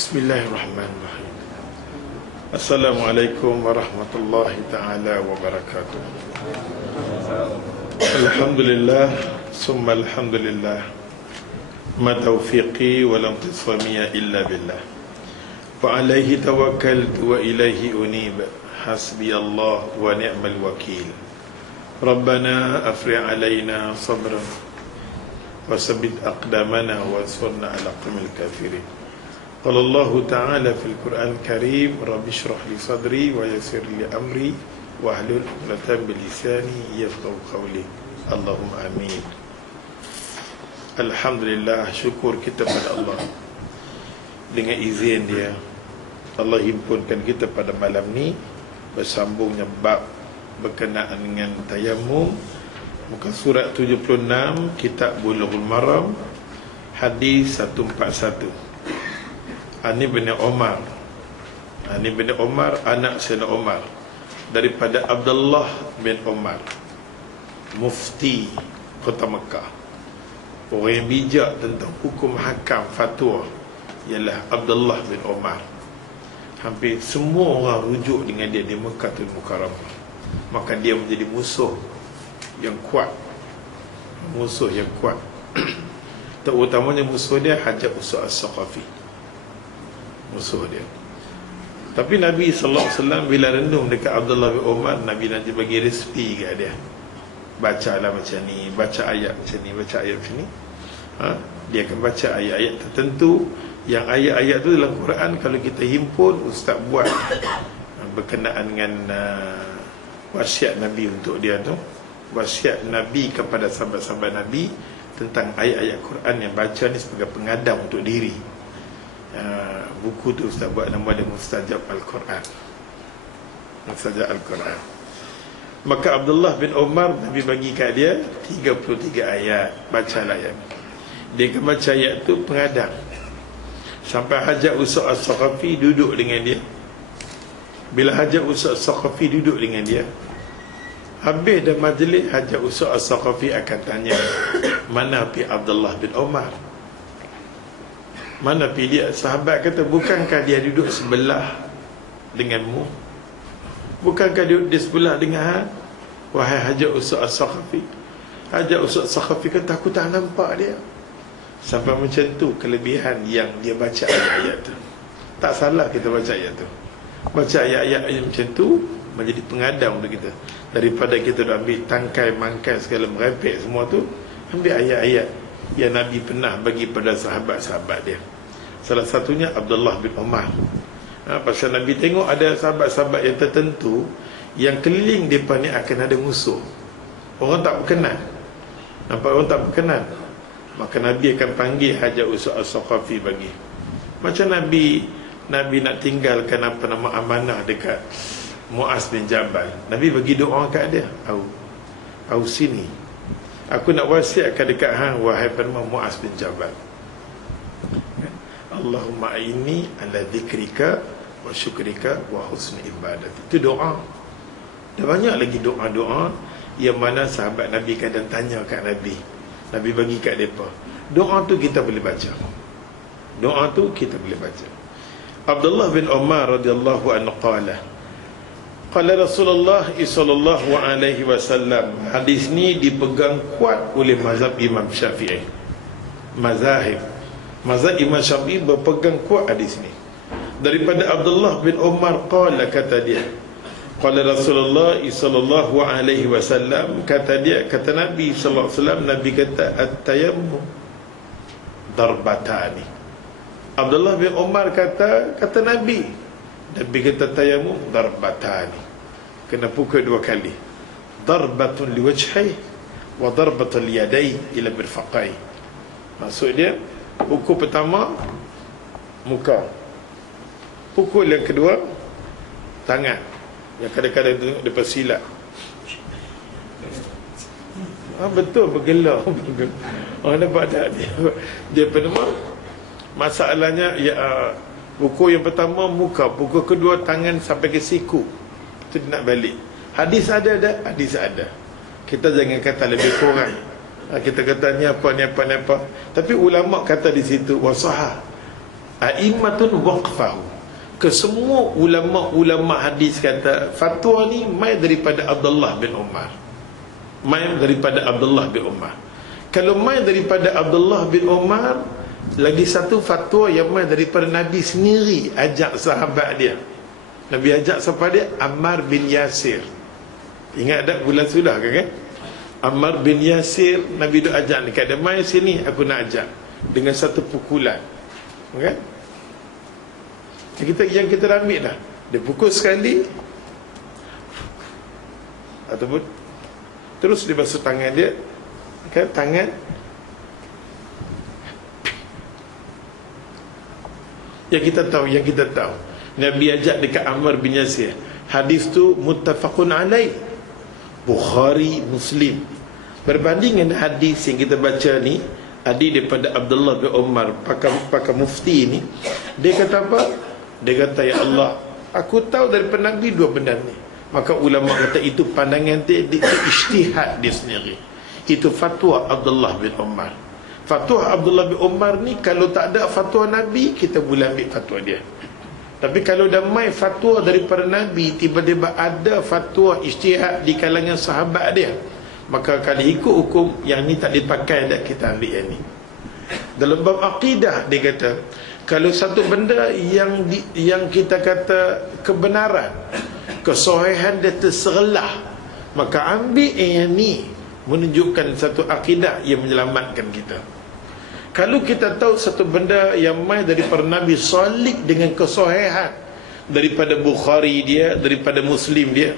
Bismillahirrahmanirrahim. Assalamualaikum warahmatullahi ta'ala wabarakatuh. Alhamdulillah summa alhamdulillah, ma taufiqi wa lam tisamiya illa billah, wa alaihi tawakkaltu wa ilaihi unib, hasbi Allah wa ni'mal wakil. Rabbana afri' alaina sabran wa sabbit aqdamana wa ansurna ala qawmil kafirin. Qala Allah Ta'ala fil Quran Karim, Rabbi shrah li sadri wa yassir li amri wa hlul 'uqdatam min lisani yafqahu qawli. Allahumma amin. Alhamdulillah, syukur kita pada Allah. Dengan izin dia, Allah himpunkan kita pada malam ni bersambungnya bab berkenaan dengan tayamum, muka surat 76, kitab Bulughul Maram, hadis 141. Ani bin Umar, anak Sayyidina Umar, daripada Abdullah bin Umar, mufti kota Mekah, orang yang bijak tentang hukum hakam fatwa, ialah Abdullah bin Umar. Hampir semua orang rujuk dengan dia di Mekkatul Mukarramah. Maka dia menjadi musuh yang kuat, terutamanya musuh dia Hajjaj Usad As-Saqafi, musuh dia. Tapi Nabi SAW bila renung dekat Abdullah bin Umar, Nabi nanti bagi resipi kat dia, bacalah macam ni, baca ayat macam ni, baca ayat macam ni. Dia akan baca ayat-ayat tertentu, yang ayat-ayat tu dalam Quran kalau kita himpun, ustaz buat berkenaan dengan wasiat Nabi untuk dia tu, wasiat Nabi kepada sahabat-sahabat Nabi tentang ayat-ayat Quran yang baca ni sebagai pengadam untuk diri. Buku tu ustaz buat nama dia Mustajab Al-Quran, Mustajab Al-Quran. Maka Abdullah bin Umar, Nabi bagi kat dia 33 ayat, bacalah ayat. Dia akan baca ayat tu pengadang sampai Hajjaj Usad As-Saqafi duduk dengan dia. Bila Hajjaj Usad As-Saqafi duduk dengan dia, habis dah majlis, Hajjaj Usad As-Saqafi akan tanya, mana pi Abdullah bin Umar? Mana pi dia? Sahabat kata, bukankah dia duduk sebelah denganmu? Bukankah dia duduk di sebelah dengan wahai Hajjaj Usad As-Saqafi? Hajjaj Usad As-Saqafi kata, aku tak nampak dia. Sampai macam tu kelebihan yang dia baca ayat-ayat tu. Tak salah kita baca ayat tu. Baca ayat-ayat macam tu menjadi pengadam untuk kita. Daripada kita dah ambil tangkai, mangkai, segala merepek semua tu, ambil ayat-ayat yang Nabi pernah bagi pada sahabat-sahabat dia. Salah satunya Abdullah bin Umar. Pasal Nabi tengok ada sahabat-sahabat yang tertentu yang keliling depan ni akan ada musuh, orang tak berkenan, nampak orang tak berkenan, maka Nabi akan panggil Hajjaj Usad As-Saqafi bagi. Macam Nabi nak tinggalkan apa nama amanah dekat Muaz bin Jabal, Nabi bagi doa kat dia, au sini, aku nak wasiatkan dekat hang wahai penama Muaz bin Jabal, Allahumma aini ala dzikrika wa syukrika wa husni ibadati. Itu doa. Dah banyak lagi doa-doa yang mana sahabat Nabi kadang tanya kat Nabi, Nabi bagi kat mereka. Doa tu kita boleh baca. Doa tu kita boleh baca. Abdullah bin Umar radhiyallahu anhu qala Rasulullah sallallahu alaihi wasallam. Hadis ni dipegang kuat oleh mazhab Imam Syafi'i. Mazhab Imam Syafi'i berpegang kuat hadis ni. Daripada Abdullah bin Umar qala, kata dia, qala Rasulullah sallallahu alaihi wasallam, kata dia, kata Nabi sallallahu alaihi wasallam, Nabi kata at-tayammum darbatani. Abdullah bin Umar kata Nabi kata tayamum darbatani, kena pukul dua kali. Darbatun liwajhi wa darbatun liyadai ila mirfaqai. Maksud dia, pukul pertama muka, pukul yang kedua tangan, yang kadang-kadang tengok depan silat. Betul, bergelar. Orang nampak tak dia penama. Masalahnya ya, pukul yang pertama muka, pukul kedua tangan sampai ke siku. Itu nak balik. Hadis ada. Kita jangan kata lebih kurang. Kita kata ni apa. Tapi ulama kata di situ wasahah a'immatun waqfahu. Kesemua ulama-ulama hadis kata fatwa ni mai daripada Abdullah bin Umar. Mai daripada Abdullah bin Umar. Kalau mai daripada Abdullah bin Umar, lagi satu fatwa yang mai daripada Nabi sendiri ajak sahabat dia. Nabi ajak siapa dia? Ammar bin Yasir. Ingat tak bulan sudah kan? Ammar bin Yasir, Nabi duk ajak dekat dia, mai sini aku nak ajak, dengan satu pukulan. Kan? Yang kita ambil dah. Dia pukul sekali, ataupun terus dia basuh tangan dia, kan, tangan. Yang kita tahu Nabi ajak dekat Ammar bin Yasir. Hadis tu muttafaqun alaih, Bukhari, Muslim. Berbanding dengan hadis yang kita baca ni, hadis daripada Abdullah bin Umar, pakar mufti ni, dia kata apa? Dia kata, ya Allah, aku tahu daripada Nabi dua benda ni. Maka ulama kata itu pandangan dia, itu ijtihad dia sendiri. Itu fatwa Abdullah bin Umar. Fatwa Abdullah bin Umar ni, kalau tak ada fatwa Nabi, kita boleh ambil fatwa dia. Tapi kalau dah mai fatwa daripada Nabi, tiba-tiba ada fatwa ijtihad di kalangan sahabat dia, maka kalau ikut hukum yang ni tak dipakai, dah kita ambil yang ni. Dalam bab akidah dia kata, kalau satu benda yang kita kata kebenaran, kesahihan dia terserelah, maka ambil yang ni, menunjukkan satu akidah yang menyelamatkan kita. Kalau kita tahu satu benda yang mai daripada Nabi solid dengan kesahihan, daripada Bukhari dia, daripada Muslim dia,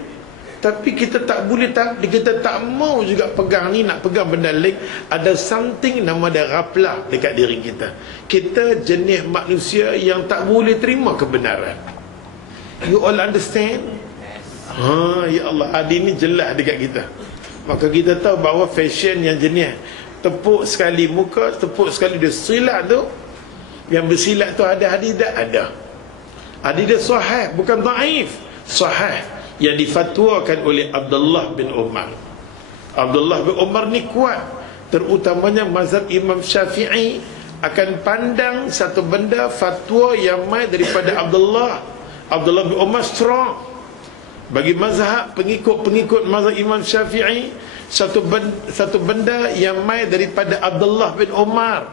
tapi kita tak boleh, kita tak mau juga pegang ni, nak pegang benda lain, ada something nama dia ghaflah dekat diri kita. Kita jenis manusia yang tak boleh terima kebenaran. You all understand? Ya Allah, hadis ni jelas dekat kita. Maka kita tahu bahawa fashion yang jenis tepuk sekali muka, tepuk sekali dia silat tu, yang bersilat tu ada hadis tak? Ada. Hadis dia sahih, bukan dhaif, sahih, yang difatwakan oleh Abdullah bin Umar. Abdullah bin Umar ni kuat, terutamanya mazhab Imam Syafi'i akan pandang satu benda fatwa yang mai daripada Abdullah bin Umar strong. Bagi mazhab pengikut mazhab Imam Syafi'i, satu benda yang mai daripada Abdullah bin Umar,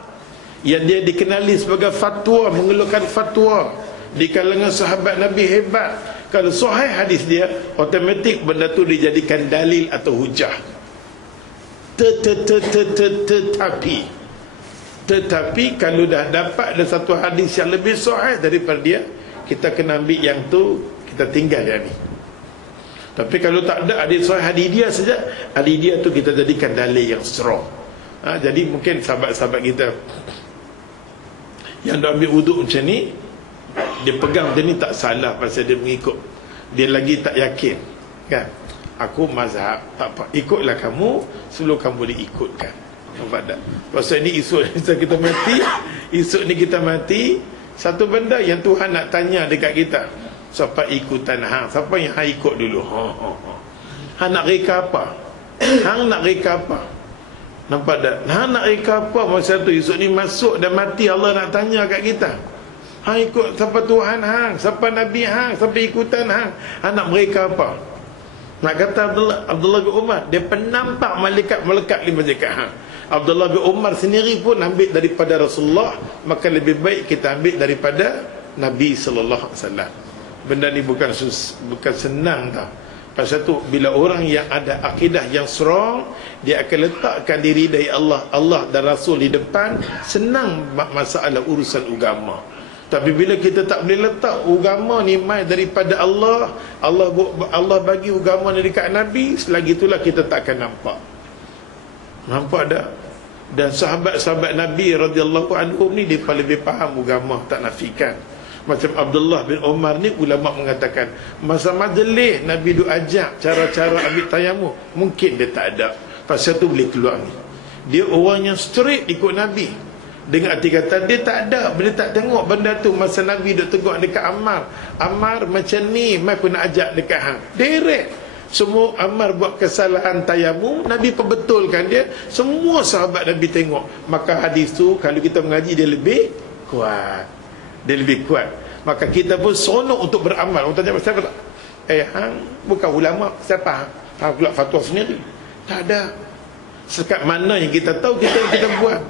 yang dia dikenali sebagai fatwa, mengeluarkan fatwa di kalangan sahabat Nabi hebat. Kalau sahih hadis dia, automatik benda tu dijadikan dalil atau hujah. Tetapi kalau dah dapat ada satu hadis yang lebih sahih daripada dia, kita kena ambil yang tu, kita tinggal yang ni. Tapi kalau tak ada hadis sahih hadis dia saja, hadis dia tu kita jadikan dalil yang strong. Jadi mungkin sahabat-sahabat kita yang dah ambil wuduk macam ni, dia pegang dia ni tak salah, pasal dia mengikut, dia lagi tak yakin, kan? Aku mazhab, tak apa, ikutlah kamu sebelum kamu diikutkan. Nampak tak? Pasal ni esok kita mati, esok ni kita mati, satu benda yang Tuhan nak tanya dekat kita, siapa ikutan hang, siapa yang hang ikut dulu? Hang nak reka apa? Hang nak reka apa? Nampak tak? Hang nak reka apa masa tu? Esok ni masuk dan mati, Allah nak tanya kat kita, hang ikut siapa Tuhan hang, siapa Nabi hang, siapa ikutan hang, hang nak mereka apa? Nak kata Abdullah bin Umar, dia penampak malaikat melekat di dekat hang. Abdullah bin Umar sendiri pun ambil daripada Rasulullah, maka lebih baik kita ambil daripada Nabi sallallahu alaihi wasallam. Benda ni bukan senang tau. Pasal tu bila orang yang ada akidah yang strong, dia akan letakkan diri dari Allah dan Rasul di depan, senang masalah urusan agama. Tapi bila kita tak boleh letak agama ni mai daripada Allah bagi agama ni dekat Nabi, selagi itulah kita tak akan nampak. Nampak tak? Dan sahabat-sahabat Nabi radhiyallahu anhum ni, dia lebih faham agama, tak nafikan. Macam Abdullah bin Umar ni, ulama mengatakan masa majlis Nabi duk ajak cara-cara ambil tayamum, mungkin dia tak ada, pasal tu boleh keluar ni. Dia orang yang straight ikut Nabi, dengan arti kata dia tak ada, dia tak tengok benda tu. Masa Nabi duk tegur dekat Ammar macam ni, mai pun nak ajak dekat hang, direct. Semua Ammar buat kesalahan tayamum, Nabi perbetulkan dia, semua sahabat Nabi tengok. Maka hadis tu kalau kita mengaji dia lebih kuat. dia lebih kuat. Maka kita pun seronok untuk beramal. Orang tanya siapa tak? Hang bukan ulama, siapa? Hang pula fatwa sendiri. Tak ada. Sekat mana yang kita tahu, kita buat.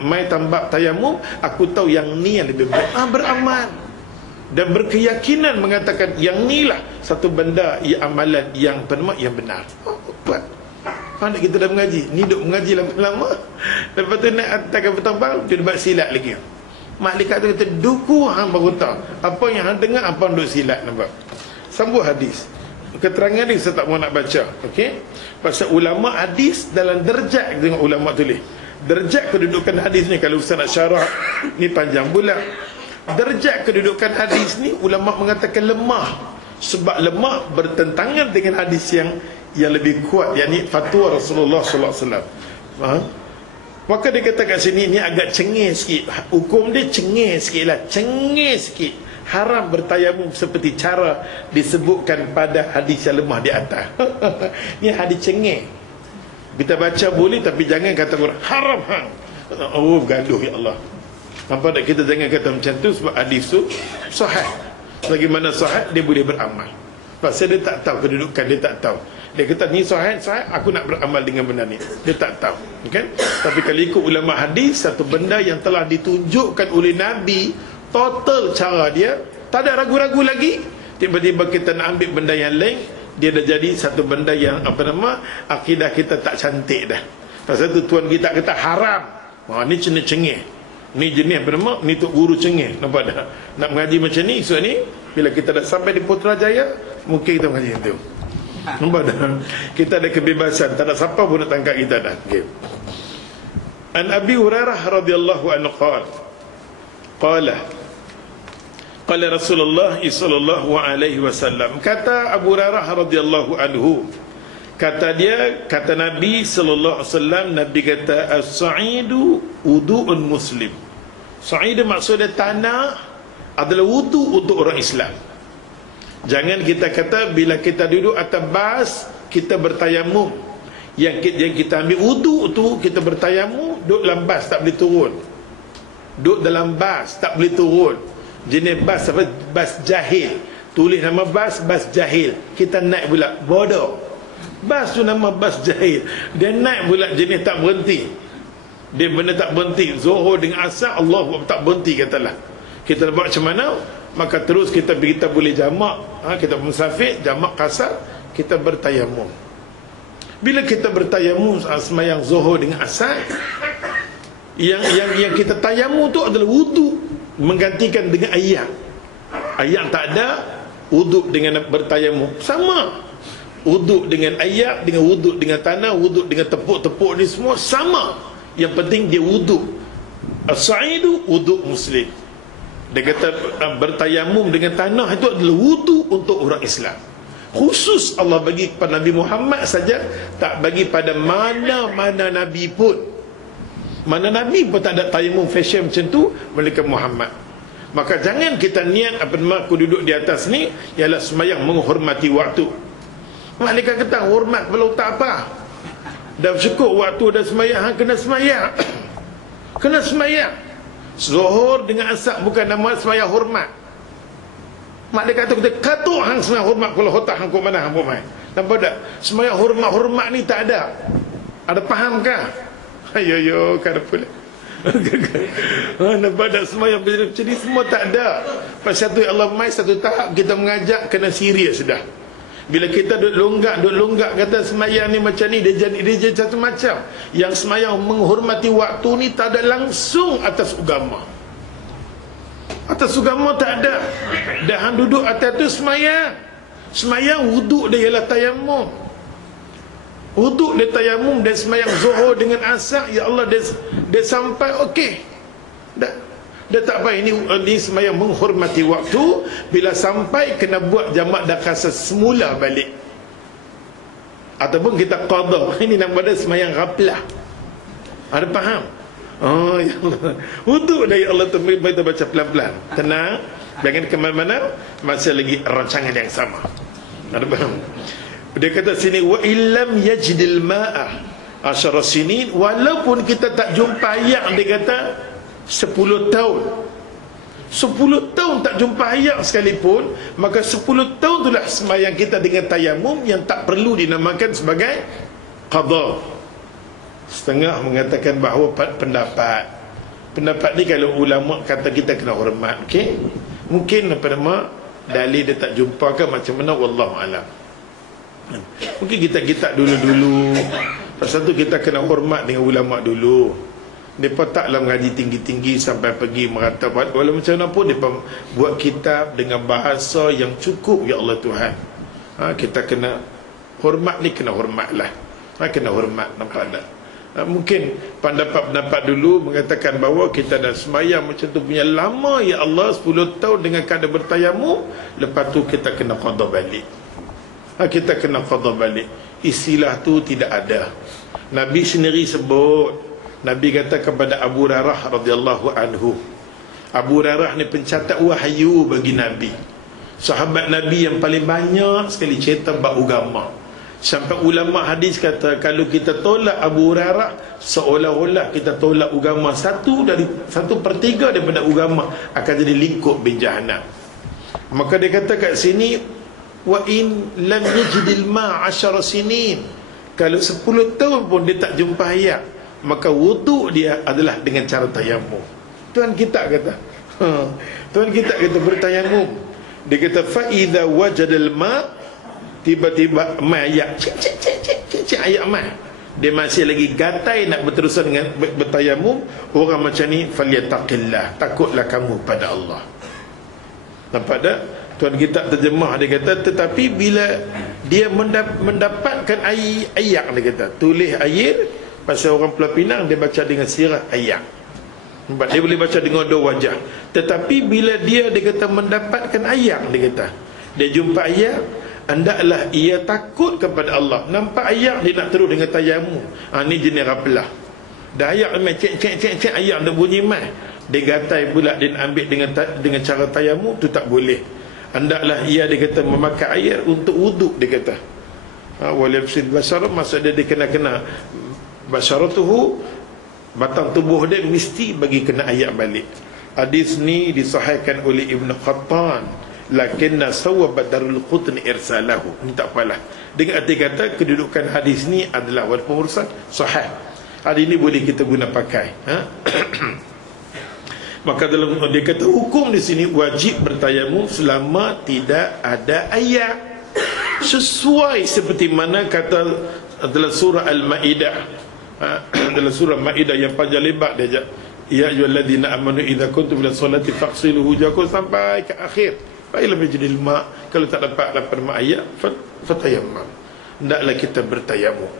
Mai tambak tayamum, aku tahu yang ni yang lebih baik. Beramal. Dan berkeyakinan mengatakan yang inilah satu benda, amalan yang benar. Buat. Mana kita dah mengaji? Ni duk mengaji lama-lama. Lepas tu nak ataskan petambang, dia buat silat lagi. Malaikat tu kata, duku hang baru tahu. Apa yang hang dengar, apa yang duk silat, nampak? Sambung hadis. Keterangan ni saya tak mau nak baca. Okey? Pasal ulama hadis dalam derajat, tengok ulama tulis. Derajat kedudukan hadis ni, kalau Ustaz nak syarah, ni panjang pula. Derajat kedudukan hadis ni, ulama mengatakan lemah. Sebab lemah bertentangan dengan hadis yang lebih kuat, yakni fatwa Rasulullah sallallahu alaihi wasallam. Maka dia kata kat sini ni agak cengih sikit. Hukum dia cengih sikit lah. Cengih sikit. Haram bertayamum seperti cara disebutkan pada hadis yang lemah di atas. Ni hadis cengih. Kita baca boleh, tapi jangan kata haram hang. Oh, gaduh ya Allah. Nampak tak? Kita jangan kata macam tu, sebab hadis tu sahih. Bagaimana sahih, dia boleh beramal. Pasal dia tak tahu kedudukan, dia tak tahu. Dia kata ni sahih, aku nak beramal dengan benda ni. Dia tak tahu, kan? Tapi kalau ikut ulama hadis, satu benda yang telah ditunjukkan oleh Nabi, total cara dia, tak ada ragu-ragu lagi. Tiba-tiba kita nak ambil benda yang lain, dia dah jadi satu benda yang akidah kita tak cantik dah. Pasal tu tuan kita kata haram. Ni cengih. Ni jenis ni tok guru cengih. Nampak tak? Nak mengaji macam ni, esok ni bila kita dah sampai di Putrajaya, mungkin kita mengaji itu. Nampak dah? Kita ada kebebasan, tak ada siapa pun nak tangkap kita dah. Okay. An Abi Hurairah radhiyallahu anhu qala Rasulullah sallallahu alaihi wasallam, kata Abu Hurairah radhiyallahu anhu, kata Nabi sallallahu alaihi wasallam, Nabi kata as-sa'idu wudu'un muslim. Sa'id maksudnya tanah adalah wudu untuk orang Islam. Jangan kita kata bila kita duduk atas bas kita bertayamum. Yang kita ambil wudu tu kita bertayamum, duduk dalam bas tak boleh turun. Duduk dalam bas tak boleh turun. Jenis bas apa? Bas jahil. Tulis nama bas jahil. Kita naik pula bodoh. Bas tu nama bas jahil. Dia naik pula jenis tak berhenti. Dia benda tak berhenti. Zuhur dengan asar, Allah tak berhenti katalah. Kita buat macam mana? Maka terus kita boleh jamak. Kita musafir, jamak kasar, kita bertayamum. Bila kita bertayamum semayang zuhur dengan asar, yang kita tayamum tu adalah wudu, menggantikan dengan ayat. Ayat tak ada, wudu dengan bertayamum sama. Wudu dengan ayat, dengan wudu dengan tanah, wudu dengan tepuk-tepuk ni semua sama. Yang penting dia wudu. As-sa'idu wudu muslim. Dia kata bertayamum dengan tanah itu adalah wudu untuk orang Islam. Khusus Allah bagi kepada Nabi Muhammad saja, tak bagi pada mana-mana Nabi pun. Mana Nabi pun tak ada tayamum fashion macam tu, melainkan Muhammad. Maka jangan kita niat aku duduk di atas ni ialah sembahyang menghormati waktu. Malaikat kata hormat kalau tak apa. Dah cukup waktu dah sembahyang, kena sembahyang. Kena sembahyang. Zuhur dengan asar bukan nama sembahyang hormat. Malaikat kata katuk hang sembahyang hormat kalau hotak hang kok mana hang pun mai. Nampak tak? Sembahyang hormat ni tak ada. Ada fahamkah? Ayo kada pula. Nampak tak sembahyang macam ni semua tak ada. Pasal tu Allah mai satu tahap kita mengajak kena serius dah. Bila kita duduk longgak kata semayang ni macam ni, dia jadi satu macam. Yang semayang menghormati waktu ni tak ada langsung atas agama. Atas agama tak ada. Dah duduk atas tu semayang. Semayang wudu dia ialah tayamum. Wudu dia tayamum dan semayang zuhur dengan asar, ya Allah dia sampai okey. Dia tak apa ini semayang menghormati waktu. Bila sampai kena buat jamak dah kasar semula balik. Ataupun kita qadha. Ini nama dia semayang ghaflah. Ada faham? Oh ya Allah. Wudu dah ya Allah, kita baca pelan-pelan. Tenang. Jangan ke mana-mana. Masih lagi rancangan yang sama. Ada faham? Dia kata sini wa illam yajidil ma'a asyara sinin, walaupun kita tak jumpa ayat, dia kata 10 tahun. 10 tahun tak jumpa air sekalipun, maka 10 tahun itulah sembahyang kita dengan tayamum yang tak perlu dinamakan sebagai qada. Setengah mengatakan bahawa pendapat ni kalau ulama kata kita kena hormat, okey, mungkin apa nama dalil dia tak jumpa ke macam mana, wallahu alam. Mungkin kita dulu-dulu. Pasal tu kita kena hormat dengan ulama dulu. Mereka taklah mengaji tinggi-tinggi sampai pergi merata. Walau macam mana pun mereka buat kitab dengan bahasa yang cukup, ya Allah Tuhan. Kita kena hormat ni, kena hormatlah. Kena hormat, nampak tak? Mungkin pendapat-pendapat dulu mengatakan bahawa kita dah sembahyang macam tu punya lama, ya Allah, 10 tahun dengan keadaan bertayamum, lepas tu kita kena qada balik. Kita kena qada balik. Istilah tu tidak ada. Nabi sendiri sebut. Nabi kata kepada Abu Hurairah radhiyallahu anhu. Abu Hurairah ni pencatat wahyu bagi Nabi, sahabat Nabi yang paling banyak sekali cerita bab agama. Sampai ulama hadis kata kalau kita tolak Abu Hurairah, seolah-olah kita tolak agama. 1/3 daripada agama akan jadi lingkup bin Jahannam. Maka dia kata kat sini, wa in lam yajidil ma 10 sinin, kalau 10 tahun pun dia tak jumpa air, maka wuduk dia adalah dengan cara tayamum. Tuan kita kata Tuan kita kata bertayamum. Dia kata fa idza wajadal ma, tiba-tiba mai air, cik air mai, dia masih lagi gatai nak berterusan dengan bertayamum, orang macam ni falyataqillah, takutlah kamu pada Allah. Nampak tak? Tuan kita terjemah, dia kata tetapi bila dia mendapatkan air, dia kata tulis air. Pasal orang Pulau Pinang dia baca dengan sirah air, dia boleh baca dengan dua wajah. Tetapi bila dia kata mendapatkan air, dia kata dia jumpa air, hendaklah ia takut kepada Allah. Nampak air, dia nak terus dengan tayamum. Ni jenis rapelah. Dah air main cek air dah bunyi mai, dia gatai pula, dia nak ambil dengan cara tayamum tu tak boleh. Hendaklah ia, dia kata, memakai air untuk wuduk, dia kata. Walabsid basar, maksudnya dia kena basaratuhu, batang tubuh dia mesti bagi kena air balik. Hadis ni disahihkan oleh Ibn Qattan, lakinna sawaba Darul Qutni irsalahu. Ni tak apalah. Dengan arti kata kedudukan hadis ni adalah walaupun mursal sahih. Hadis ni boleh kita guna pakai. Maka dalam dia kata hukum di sini wajib bertayamum selama tidak ada air, sesuai seperti mana kata dalam surah Al-Maidah. Dalam surah Maidah yang panjang lebar dia, ya ayyuhalladzina amanu idza kuntum ila sholati faghsilu wujuhakum, sampai ke akhir. Fa illam yajidil ma, kalau tak dapat air fatayammam, hendaklah kita bertayamum.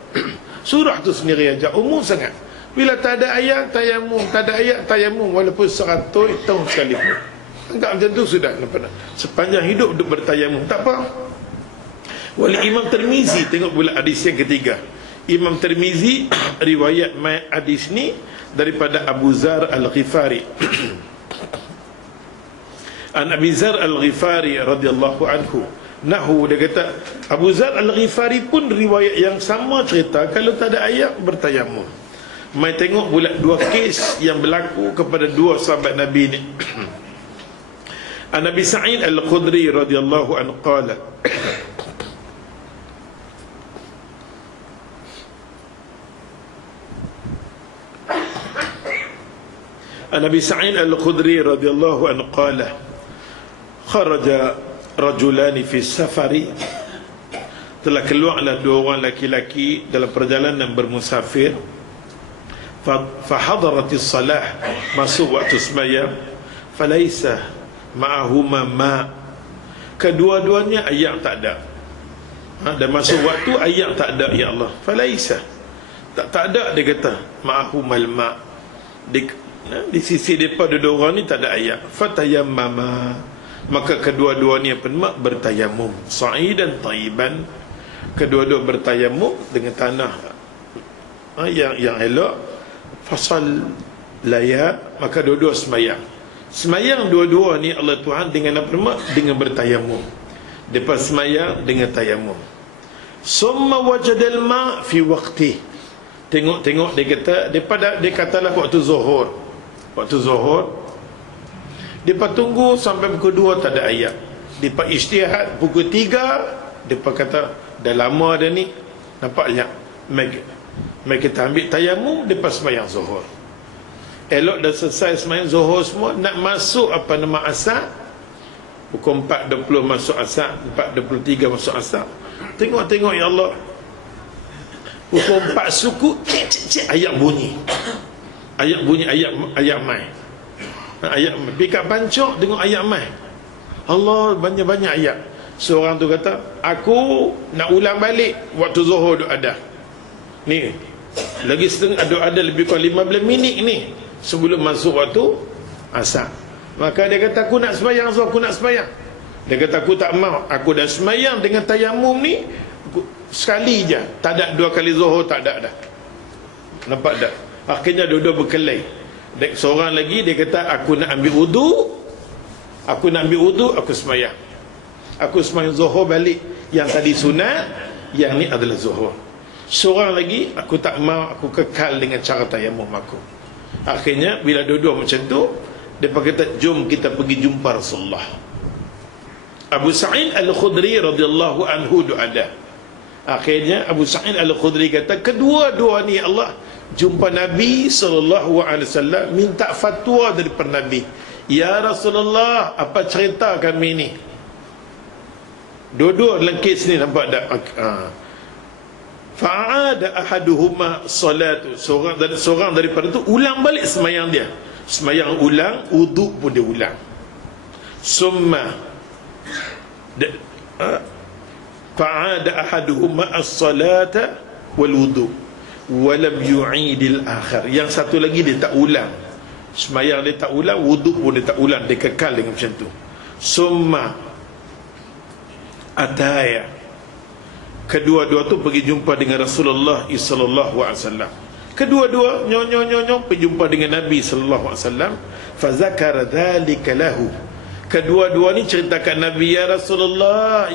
Surah tu sendiri aja umum sangat. Bila tak ada air, tayamum. Tak ada air, tayamum. Walaupun 100 tahun sekalipun. Anggap macam tu sudah. Sepanjang hidup duduk bertayamum, tak apa. Wali Imam Tirmizi, tengok pula hadis yang ketiga. Imam Tirmizi riwayat hadis ni daripada Abu Zar Al-Ghifari. An Abi Zar Al-Ghifari radhiyallahu anhu, nahu, dia kata Abu Zar Al-Ghifari pun riwayat yang sama cerita, kalau tak ada air bertayamum. Mai tengok pula dua kes yang berlaku kepada dua sahabat Nabi ni. An Nabi Sa'id Al-Khudri radhiyallahu anhu qala, An Nabi Sa'id Al-Khudri radhiyallahu anhu qala, kharaja rajulani fi safari, telah keluarlah dua orang laki-laki dalam perjalanan bermusafir. Fahadaratis salah, masuk waktu sembahyang, falaisa ma'ahuma ma, kedua-duanya air tak ada. Dan masuk waktu air tak ada, ya Allah, falaisa, tak ada, dia kata ma'ahumal ma, di sisi depa dua orang ni tak ada air. Fatayammama, maka kedua-duanya pun bertayamum, sa'idan tayyiban, kedua-dua bertayamum dengan tanah yang elok. Fasal layak, maka dua-dua semayang dua-dua ni Allah Tuhan dengan apa nama? Dengan bertayamum. Depa semayang dengan tayamum. Summa wajadal ma fi waqti, tengok dia kata dia katalah waktu zuhur. Depa tunggu sampai pukul 2 tak ada ayat. Depa ijtihad pukul 3, depa kata dah lama dah ni. Nampaknya mai kita ambil tayamum, depa sembahyang Zuhur. Elok dah selesai sembahyang Zuhur semua, nak masuk apa nama asar. Pukul 4.20 masuk asar, 4.23 masuk asar. Tengok ya Allah. Pukul 4 suku, ayat bunyi. Ayat mai. Ayat pikat pancok tengok ayat mai. Allah, banyak-banyak ayat. Seorang tu kata, aku nak ulang balik waktu Zuhur duk ada. Ni, lagi setengah duk ada lebih kurang 15 minit ni sebelum masuk waktu asar. Maka dia kata, aku nak sembahyang Zuhur, aku nak sembahyang. Dia kata, aku tak mau, aku dah sembahyang dengan tayamum ni sekali je, tak ada 2 kali Zuhur, tak ada dah. Nampak tak? Akhirnya dua-dua berkelahi. Seorang lagi dia kata, aku nak ambil wudu, aku sembahyang. Aku sembahyang Zuhur balik. Yang tadi sunat, yang ni adalah Zuhur. Seorang lagi, aku tak mau, aku kekal dengan cara tayamum aku. Akhirnya bila dua-dua macam tu, dia kata, jom kita pergi jumpa Rasulullah. Abu Sa'id Al-Khudri radhiyallahu anhu ada. Akhirnya Abu Sa'id Al-Khudri kata, kedua-dua ni Allah jumpa Nabi SAW, minta fatwa daripada Nabi. Ya Rasulullah, apa cerita kami ni? Dua-dua dalam kes ni, nampak tak? Fa'ada ahaduhuma salatu. Seorang daripada tu ulang balik semayang dia. Semayang ulang, wudu pun dia ulang. Summa fa'ada ahaduhuma as-salata wal wudu walam yu'idil akhar. Yang satu lagi dia tak ulang. Semayang dia tak ulang, wudu pun dia tak ulang, dia kekal dengan macam tu. Summa ataya. Kedua-dua tu pergi jumpa dengan Rasulullah sallallahu alaihi wasallam. Kedua-dua nyong pergi jumpa dengan Nabi sallallahu alaihi wasallam. Fa zakara dzalika lahu. Kedua-dua ni ceritakan Nabi, ya Rasulullah,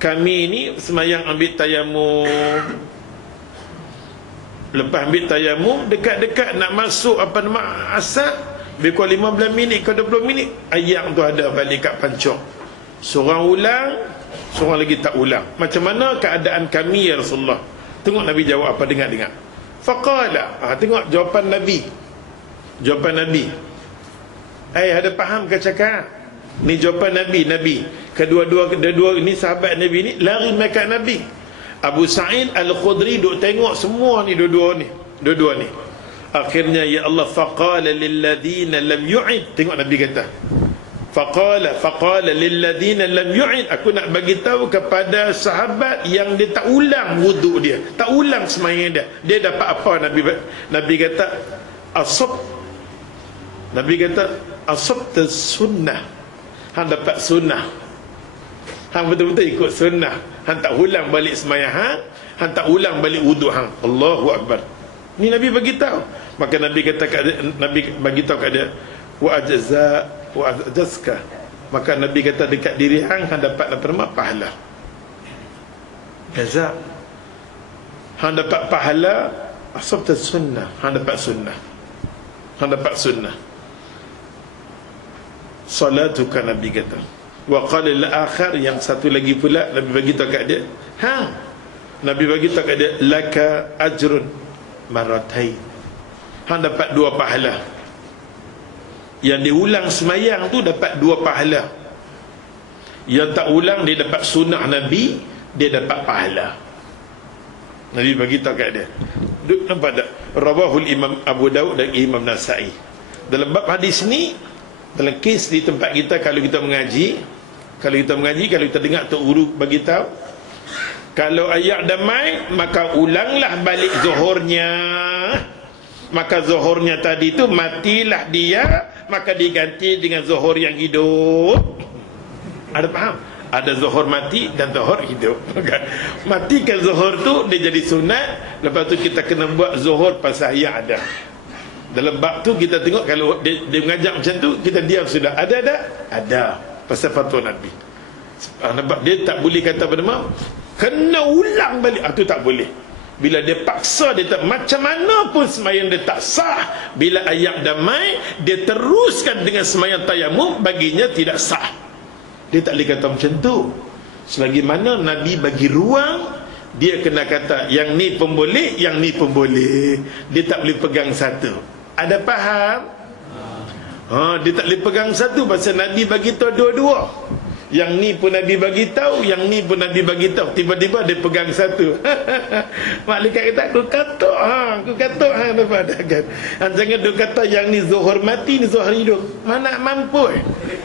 kami ni semayang ambil tayamum. Lepas ambil tayamum, dekat-dekat nak masuk apa nama asar, lebih kurang 15 minit ke 20 minit, ayam tu ada balik kat pancok. Seorang ulang, seorang lagi tak ulang. Macam mana keadaan kami ya Rasulullah? Tengok Nabi jawab apa, dengar. Faqala, tengok jawapan Nabi. Ada faham ke cakap? Ni jawapan Nabi. Kedua-dua ini sahabat Nabi ni lari mereka Nabi. Abu Sa'id Al-Khudri duk tengok semua ni dua-dua ni. Akhirnya ya Allah, faqala lilladina lam yu'id. Tengok Nabi kata, faqala lilladina lam yu'id. Aku nak bagi tahu kepada sahabat yang dia tak ulang wudu dia, tak ulang sembahyang dia dapat apa? Nabi kata asabta sunnah. Hang dapat sunnah. Hang betul-betul ikut sunnah. Hang tak ulang balik sembahyang hang tak ulang balik wudu hang. Allahu akbar. Ni Nabi bagi tahu. Maka Nabi kata Nabi bagi tahu kat dia, wa ajazka. Maka Nabi kata dekat diri hang dapat apa? Pahala. Jaza. Hang dapat pahala asabta sunnah. Hang dapat sunnah. Salatuka, Nabi kata. Wa qala al-akhar, yang satu lagi pula Nabi bagi tahu kat dia, Nabi bagi tahu kat dia, laka ajrun maratain. Hang dapat 2 pahala. Yang diulang semayang tu dapat 2 pahala. Yang tak ulang dia dapat sunnah Nabi, dia dapat pahala. Nabi bagi tahu kat dia. Nampak tak? Rawahul Imam Abu Daud dan Imam Nasa'i. Dalam bab hadis ni, dalam kes di tempat kita, kalau kita mengaji, kalau kita dengar Tok Guru bagi tahu, kalau ayat damai, maka ulanglah balik zuhurnya. Maka zuhurnya tadi tu matilah dia, maka diganti dengan zuhur yang hidup. Ada faham? Ada zuhur mati dan zuhur hidup. Matikan zuhur tu, dia jadi sunat. Lepas tu kita kena buat zuhur pasal ayat ada. Dalam bab tu kita tengok, kalau dia mengajak macam tu, kita diam sudah. Ada pasal fatwa Nabi. Nampak? Dia tak boleh kata pada mak, kena ulang balik. Itu tak boleh. Bila dia paksa, dia tak, macam mana pun semayang dia tak sah. Bila ayat damai, dia teruskan dengan semayang tayamum, baginya tidak sah. Dia tak boleh kata macam tu. Selagi mana Nabi bagi ruang, dia kena kata yang ni pun boleh, yang ni pun boleh. Dia tak boleh pegang satu. Ada faham? Dia tak boleh pegang satu, pasal Nabi bagi tahu dua-dua. Yang ni pun Nabi bagi tahu, yang ni pun Nabi bagi tahu. Tiba-tiba dia pegang satu. Malaikat kata, aku kata nampak tak kan? Jangan dia kata yang ni zuhur mati, ni zuhur hidup. Mana mampu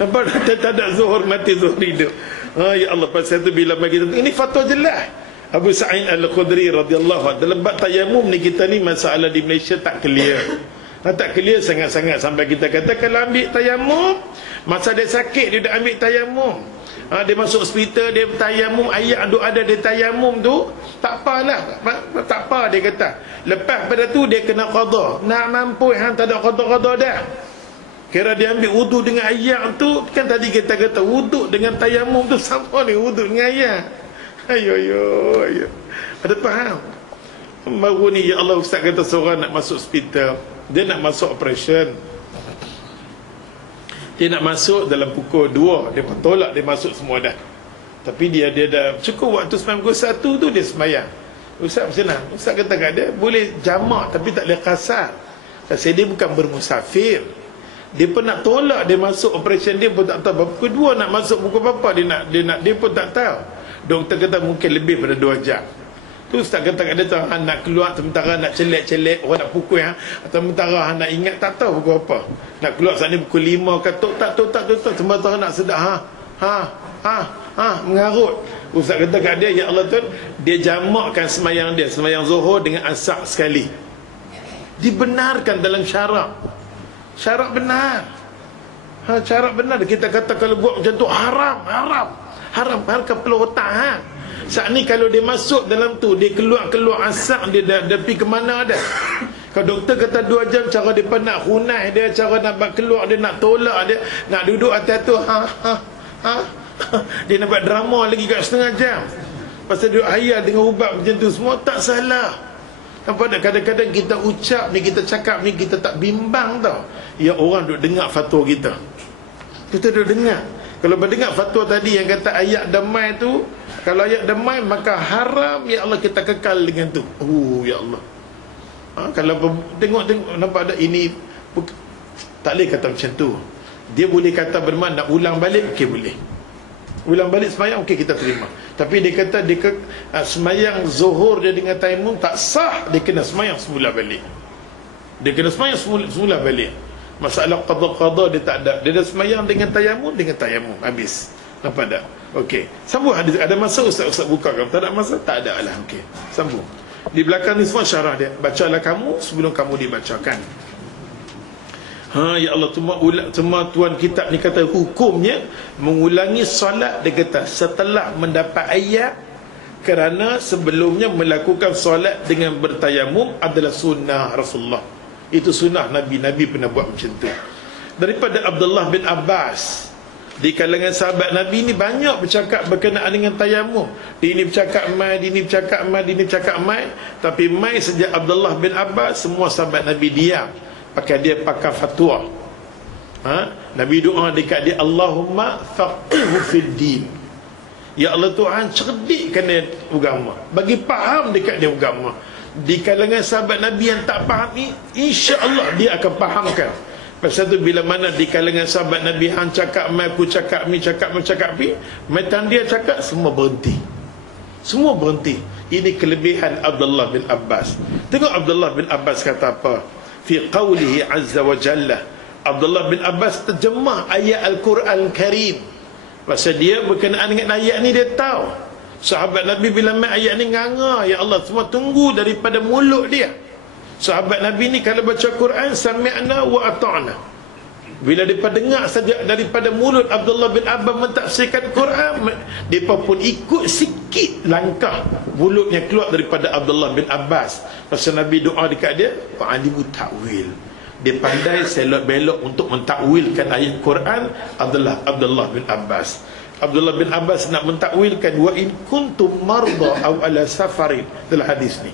nampak tak ada zuhur mati, zuhur hidup. Ya Allah, pasal tu bila bagi tahu, ini fatwa jelas. Abu Sa'id Al-Khudri radhiyallahu anhu, dalam bab tayamum ni, kita ni masalah di Malaysia tak clear. Tak clear sangat-sangat sampai kita kata kalau ambil tayamum, masa dia sakit dia dah ambil tayamum. Dia masuk hospital, dia tayamum, ayat duk ada dia tayamum tu, tak apalah, tak apa dia kata. Lepas pada tu dia kena qada. Nak mampu tak ada qada-qada dah. Kira dia ambil wudu dengan ayat tu, kan tadi kita kata wudu dengan tayamum tu sama ni wudu dengan ayat. Ayo. Ada faham? Baru ni ya Allah, ustaz kata seorang nak masuk hospital, dia nak masuk operation. Dia nak masuk dalam pukul 2, dia tolak dia masuk semua dah. Tapi dia dah cukup waktu 91 tu dia sembahyang. Ustaz macam mana? Ustaz kata kat dia, boleh jamak tapi tak boleh kasar. Pasal dia bukan bermusafir. Dia pun nak tolak dia masuk operation, dia pun tak tahu pukul 2 nak masuk pukul berapa dia pun tak tahu. Doktor kata mungkin lebih pada 2 jam. Tu Ustaz kata kat dia tu, nak keluar sementara nak celek-celek, orang nak pukul atau sementara nak ingat tak tahu pukul apa. Nak keluar saat ni pukul 5 ke tak sementara nak sedar mengarut. Ustaz kata kat dia, ya Allah tu, dia jamakkan semayang dia, semayang zuhur dengan asar sekali. Dibenarkan dalam syarak. Syarak benar. Syarak benar. Kita kata kalau buat macam tu haram kepala otak. Saat ni kalau dia masuk dalam tu, dia keluar asap, dia pergi ke mana dah. Kalau doktor kata 2 jam, cara dia nak hunai dia, cara nak keluar dia, nak tolak dia, nak duduk atas tu dia nak buat drama lagi kat setengah jam. Pasal duduk hayal dengan ubat macam tu semua, tak salah. Nampak tak? Kadang-kadang kita ucap ni, kita cakap ni, kita tak bimbang tau. Ya, orang duduk dengar fatwa kita. Kita duduk dengar. Kalau berdengar fatwa tadi yang kata ayat damai tu, kalau ayat damai maka haram, ya Allah kita kekal dengan tu. Ya Allah. Kalau tengok nampak ada ini, tak boleh kata macam tu. Dia boleh kata bermakna nak ulang balik, okey boleh. Ulang balik semayang, okey kita terima. Tapi dia kata semayang zuhur dia dengan tayamum tak sah, dia kena semayang semula balik. Dia kena semayang semula balik. Masalah qada-qada dia tak ada. Dia dah semayang dengan tayamum, habis. Nampak tak? Okey. Sambung hadis. Ada masa ustaz buka ke? Tak ada masa? Tak ada lah. Okey. Sambung. Di belakang ni semua syarah dia. Bacalah kamu sebelum kamu dibacakan. Ya Allah, cuma tuan kitab ni kata hukumnya mengulangi solat, dia kata setelah mendapat ayat, kerana sebelumnya melakukan solat dengan bertayamum adalah sunnah Rasulullah. Itu sunnah Nabi pernah buat macam tu. Daripada Abdullah bin Abbas, di kalangan sahabat Nabi ni banyak bercakap berkenaan dengan tayamum. Dia ni bercakap mai, dia ni bercakap mai, tapi mai sejak Abdullah bin Abbas, semua sahabat Nabi diam. Dia pakai fatwa. Nabi doa dekat dia, Allahumma faqihhu fid din. Ya Allah Tuhan, cerdikkan dia agama, bagi faham dekat dia agama. Di kalangan sahabat Nabi yang tak faham ni, insya-Allah dia akan fahamkan. Pasal tu bila mana di kalangan sahabat Nabi hang cakap mai, aku cakap mi, metan dia cakap, semua berhenti. Semua berhenti. Ini kelebihan Abdullah bin Abbas. Tengok Abdullah bin Abbas kata apa? Fi qawlihi azza wa jalla. Abdullah bin Abbas terjemah ayat Al-Quran Karim. Pasal dia berkenaan dengan ayat ni, dia tahu. Sahabat Nabi bila main ayat ni nganga, ya Allah, semua tunggu daripada mulut dia. Sahabat Nabi ni kalau baca Quran, sami'na wa ata'na. Bila mereka dengar saja daripada mulut Abdullah bin Abbas mentafsirkan Quran, mereka pun ikut sikit langkah mulutnya keluar daripada Abdullah bin Abbas. Pasal Nabi doa dekat dia, fa'alimu ta'wil. Dia pandai selok-belok untuk mentakwilkan ayat Quran adalah Abdullah bin Abbas. Abdullah bin Abbas nak mentakwilkan wa in kuntum marda aw ala safarin, dalam hadis ni.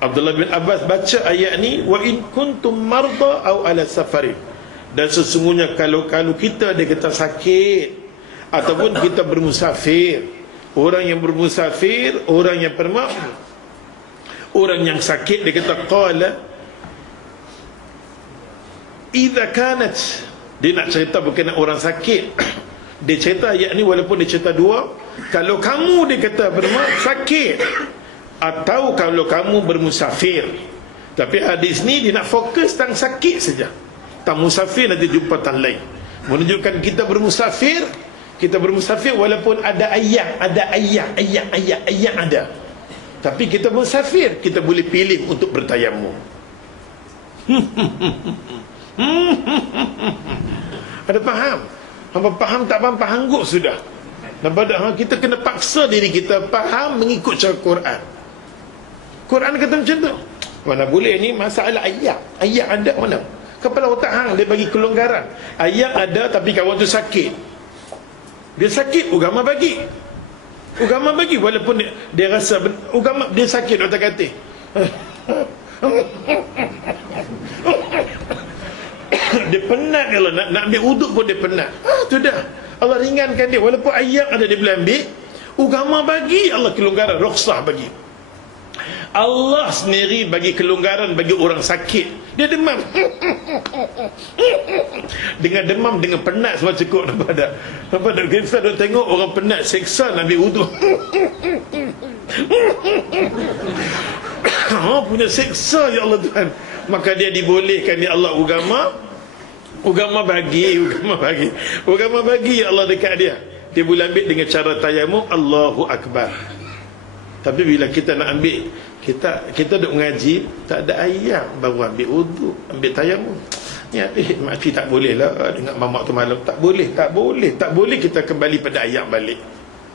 Abdullah bin Abbas baca ayat ni, wa in kuntum marda au ala safarin, dan sesungguhnya kalau kita dia kata sakit ataupun kita bermusafir. Orang yang bermusafir, orang yang orang yang sakit, dia kata qala idza kanat, dia nak cerita berkenaan orang sakit. Dia cerita ayat ni walaupun dia cerita dua. Kalau kamu, dia kata sakit, atau kalau kamu bermusafir. Tapi hadis ni dia nak fokus tentang sakit saja. Tentang musafir nanti jumpa tang lain. Menunjukkan kita bermusafir walaupun ada ayat ada. Tapi kita musafir, kita boleh pilih untuk bertayamum. Ada faham? Hampa faham tak faham, hangguk sudah. Nampak tak? Kita kena paksa diri kita faham mengikut cara Quran. Quran kata macam tu. Mana boleh ni masalah ayat. Ayat ada mana? Kepala otak hang dia bagi kelonggaran. Ayat ada tapi kawan tu sakit. Dia sakit, agama bagi. Agama bagi walaupun dia rasa agama dia sakit otak kata. Dia penat kalau nak ambil wuduk pun dia penat. Tu dah. Allah ringankan dia walaupun ayat ada dia boleh ambil. Agama bagi, Allah kelonggaran, rukhsah bagi. Allah sendiri bagi kelonggaran bagi orang sakit. Dia demam. Dengan demam, dengan penat semua cukup. Nampak tak? Kita dah tengok orang penat seksa nak ambil wuduk. Punya seksa ya Allah Tuhan. Maka dia dibolehkan ya Allah agama bagi ya Allah dekat dia. Dia boleh ambil dengan cara tayamum, Allahu Akbar. Tapi bila kita nak ambil, kita duk ngaji, tak ada ayat, baru ambil wuduk, ambil tayamum. Ya, makcik tak boleh lah dengar mamak tu malam. Tak boleh kita kembali pada ayat balik.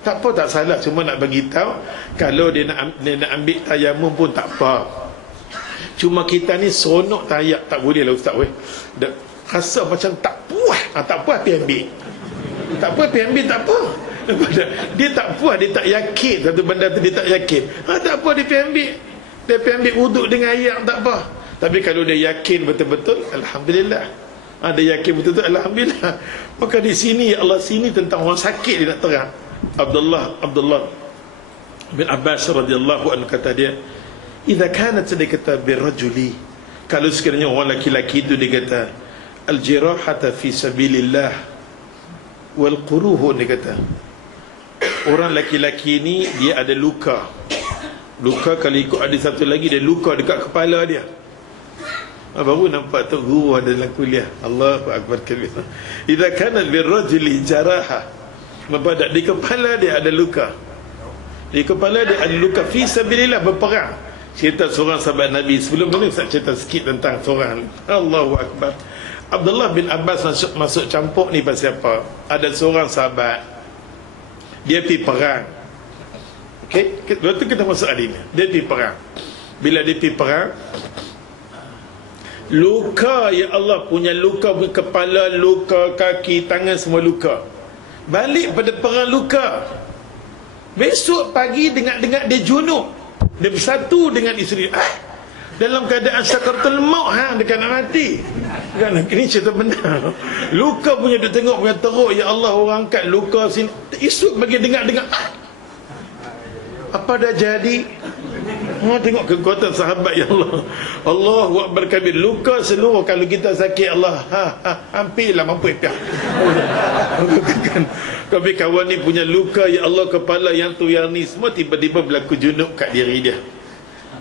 Tak apa, tak salah, cuma nak bagi tahu kalau dia nak ambil tayamum pun tak apa. Cuma kita ni seronok ayat, tak boleh lah ustaz weh. Rasa macam tak puas. Tak puas pergi ambil. Tak puas pergi ambil, tak apa. Dia tak puas, dia tak yakin satu benda tu, dia tak yakin. Tak apa, dia pergi ambil. Dia pergi ambil wuduk dengan ayat, tak apa. Tapi kalau dia yakin betul-betul, alhamdulillah. Dia yakin betul-betul, alhamdulillah. Maka di sini Allah sini tentang orang sakit dia nak terang. Abdullah bin Abbas radhiyallahu anhu kata dia, idza kanat, dia kata birrajuli, kalau sekiranya orang laki-laki itu dia kata al-jirahata fi sabilillah wal quruhu, dia kata orang laki-laki ni dia ada luka. Kalau ikut ada satu lagi, dia luka dekat kepala dia. Baru nampak tu guru ada dalam kuliah. Allahu akbar kabir. Idza kana birrajuli jaraha, membadak di kepala dia ada luka. Di kepala dia ada luka fi sabilillah, berperang. Cerita seorang sahabat Nabi. Sebelum ni saya cerita sikit tentang seorang. Allahu akbar. Abdullah bin Abbas masuk campur ni pasal apa? Ada seorang sahabat, dia pergi perang. Okey, waktu kita masuk hari ni, dia pergi perang. Bila dia pergi perang, luka, ya Allah, punya luka kepala, luka kaki, tangan, semua luka. Balik pada perang luka. Besok pagi dengar dia junub. Dia bersatu dengan isteri. Dalam keadaan sakaratul maut, dekat nak mati. Kan ini cerita benar. Luka punya dia tengok punya teruk, ya Allah, orang angkat luka sini. Esok bagi dengar. Apa dah jadi? Tengok kekuatan sahabat, ya Allah. Allahu akbar kabir. Luka seluruh, kalau kita sakit, Allah hampirlah mampu piah. Tapi kawan ni punya luka, ya Allah, kepala yang tu yang ni, semua tiba-tiba berlaku junub kat diri dia.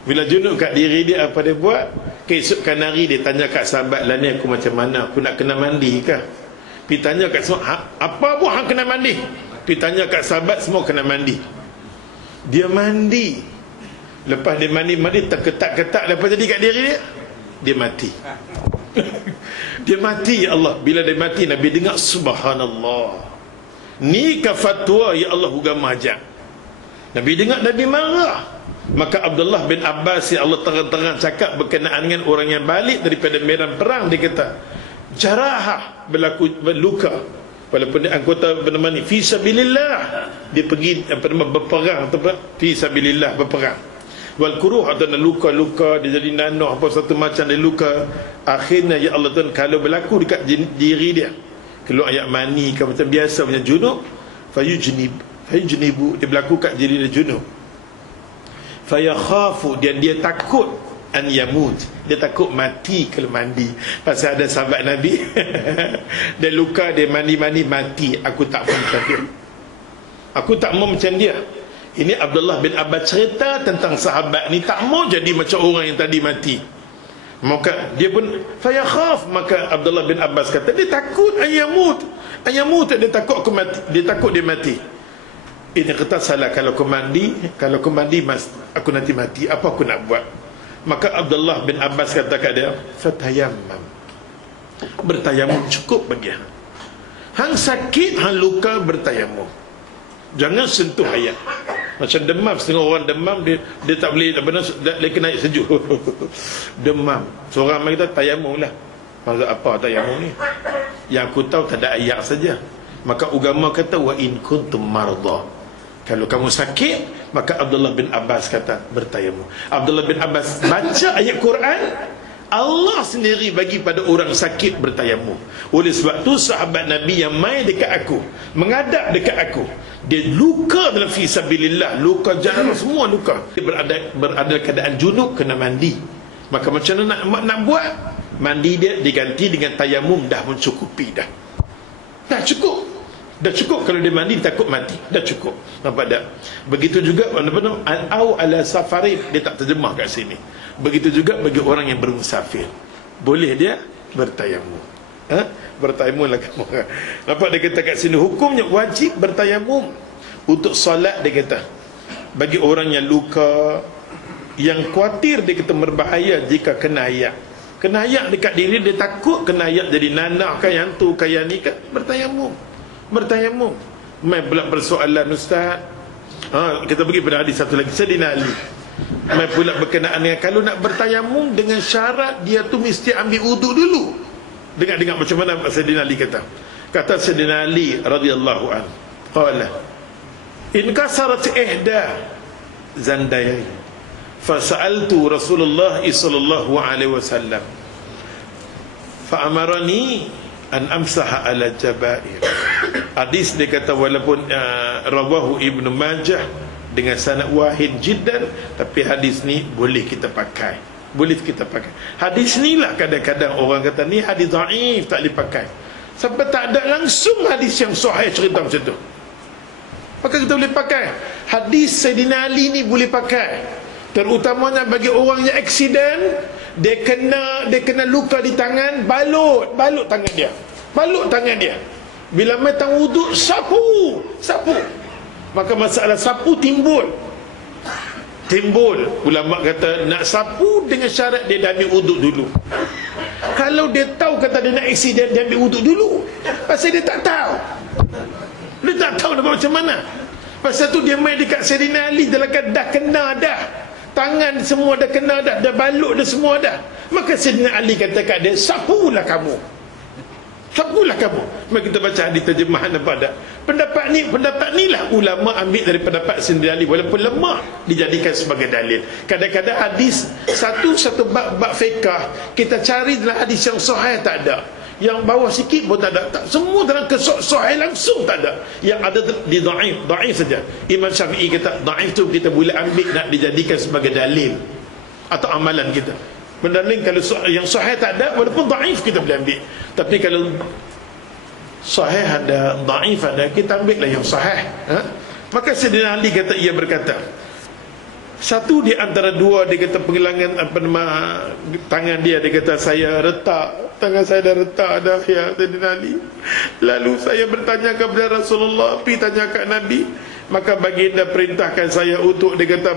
Bila junub kat diri dia, apa dia buat? Keesokan hari dia tanya kat sahabat lah, ni aku macam mana? Aku nak kena mandi kah? Pergi tanya kat semua, apa pun hang kena mandi? Pergi tanya kat sahabat, semua kena mandi. Dia mandi. Lepas dia mandi terketak-ketak, lepas jadi kat diri dia, dia mati. Dia mati, ya Allah. Bila dia mati, Nabi dengar, subhanallah, ni ka fatwa, ya Allah, agama ajak. Nabi dengar, Nabi marah. Maka Abdullah bin Abbas, ya Allah, terang-terang cakap berkenaan dengan orang yang balik daripada medan perang. Dia kata jarahah, berluka, walaupun dia anggota bernama ni fi sabilillah, dia pergi berperang, fi sabilillah, berperang. Wal kuruh, atau luka-luka, dia jadi nanah apa satu macam dia luka, akhirnya ya Allah Tuhan, kalau berlaku dekat diri dia, keluar ayat mani ke macam biasa macam junub, fayujnibu, dia berlaku kat diri dia junub, fayakhafu, dia takut an yamut, dia takut mati kalau mandi. Pasal ada sahabat Nabi dia luka, dia mandi mati, aku tak mau macam dia, aku tak mau macam dia. Ini Abdullah bin Abbas cerita tentang sahabat ni tak mau jadi macam orang yang tadi mati. Maka dia pun fayakhaf, maka Abdullah bin Abbas kata dia takut ayamut, dia takut aku mati, dia takut dia mati. Ini kata salah, kalau aku mandi mas, aku nanti mati, apa aku nak buat? Maka Abdullah bin Abbas kata kat dia, fatayammam, bertayamum cukup bagi hang sakit, hang luka, bertayamum, jangan sentuh ayat. Macam demam, setengah orang demam, dia tak boleh dia kena air sejuk demam, seorang mari kata tayamum lah. Maksud apa tayamum ni? Yang aku tahu tak ada ayat saja. Maka agama kata wa in kuntum marda, kalau kamu sakit, maka Abdullah bin Abbas kata bertayamum. Abdullah bin Abbas baca ayat Quran, Allah sendiri bagi pada orang sakit bertayamum. Oleh sebab tu sahabat Nabi yang main dekat aku, menghadap dekat aku, dia luka dalam fisabilillah, luka jarah, semua luka, dia berada keadaan junub, kena mandi. Maka macam mana nak buat? Mandi dia diganti dengan tayamum, dah mencukupi dah. Dah cukup kalau dia mandi takut mati, dah cukup. Nampak tak? Begitu juga au ala safari, dia tak terjemah kat sini. Begitu juga bagi orang yang bermusafir, boleh dia bertayamum. Bertayamum lah kamu. Nampak dia kata kat sini hukumnya wajib bertayamum untuk solat. Dia kata bagi orang yang luka, yang khawatir, dia kata berbahaya jika kena ayak dekat diri, dia takut kena ayak jadi nanah kan, yang tu kan, yang ni kan, bertayamum. Mai pula persoalan ustaz, kita pergi pada hadis satu lagi, Sayyidina Ali. Mai pula berkenaan dengan kalau nak bertayamum dengan syarat dia tu mesti ambil wuduk dulu. Dengar macam mana Sayyidina Ali kata Sayyidina Ali radhiyallahu anhu, qala in kasarat ihda zandayai fasa'altu Rasulullah sallallahu alaihi wasallam fa amarani an amsaha ala jabair. Hadis dia kata walaupun rawahu Ibnu Majah dengan sanad wahid jiddan, tapi hadis ni boleh kita pakai. Hadis ni lah kadang-kadang orang kata ni hadis dhaif, tak boleh pakai. Sebab tak ada langsung hadis yang sahih cerita macam tu. Maka kita boleh pakai hadis Sayyidina Ali ni, boleh pakai. Terutamanya bagi orang yang aksiden, dia kena luka di tangan, balut tangan dia. Bila metang wuduk, sapu. Maka masalah sapu timbul. Ulama kata nak sapu dengan syarat dia dah ambil wuduk dulu. Kalau dia tahu kata dia nak aksiden, dia ambil wuduk dulu. Pasal dia tak tahu nak buat macam mana. Pasal tu dia main dekat Sayyidina Ali, dia dah kena dah, tangan semua dah kena dah balut dah semua dah. Maka Sayyidina Ali kata kat dia, sapulah kamu. Mari kita baca hadis terjemahan. Nampak tak? Pendapat ni lah ulama ambil dari pendapat Sayyidina Ali, walaupun lemah dijadikan sebagai dalil. Kadang-kadang hadis satu bab fiqh kita cari dalam hadis yang sahih tak ada, yang bawah sikit pun tak ada, semua dalam sahih langsung tak ada, yang ada di dhaif saja. Imam Syafi'i kata dhaif tu kita boleh ambil nak dijadikan sebagai dalil atau amalan kita. Berdalil kalau yang sahih tak ada, walaupun dhaif kita boleh ambil. Tapi kalau sahih ada, dhaif ada, kita ambil lah yang sahih. Maka Sayyidina Ali kata, ia berkata, satu di antara dua, dia kata penghilangan tangan dia kata saya retak, tangan saya dah retak dah ya Sayyidina Ali. Lalu saya bertanya kepada Rasulullah, pergi tanya kat Nabi, maka baginda perintahkan saya untuk, dia kata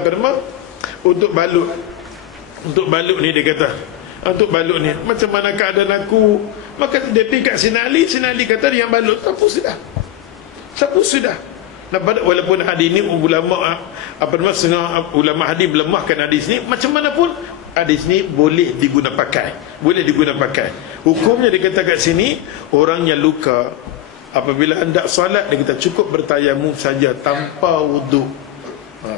untuk balut ni, dia kata untuk balut ni, macam mana keadaan aku? Maka dia pergi kat Sayyidina Ali kata yang balut sapu sudah. Walaupun hadis ni ulama ulama hadis melemahkan hadis ni, macam mana pun hadis ni boleh diguna pakai. Hukumnya dia kata kat sini, orang yang luka apabila hendak solat, dia kata cukup bertayamum saja tanpa wuduk.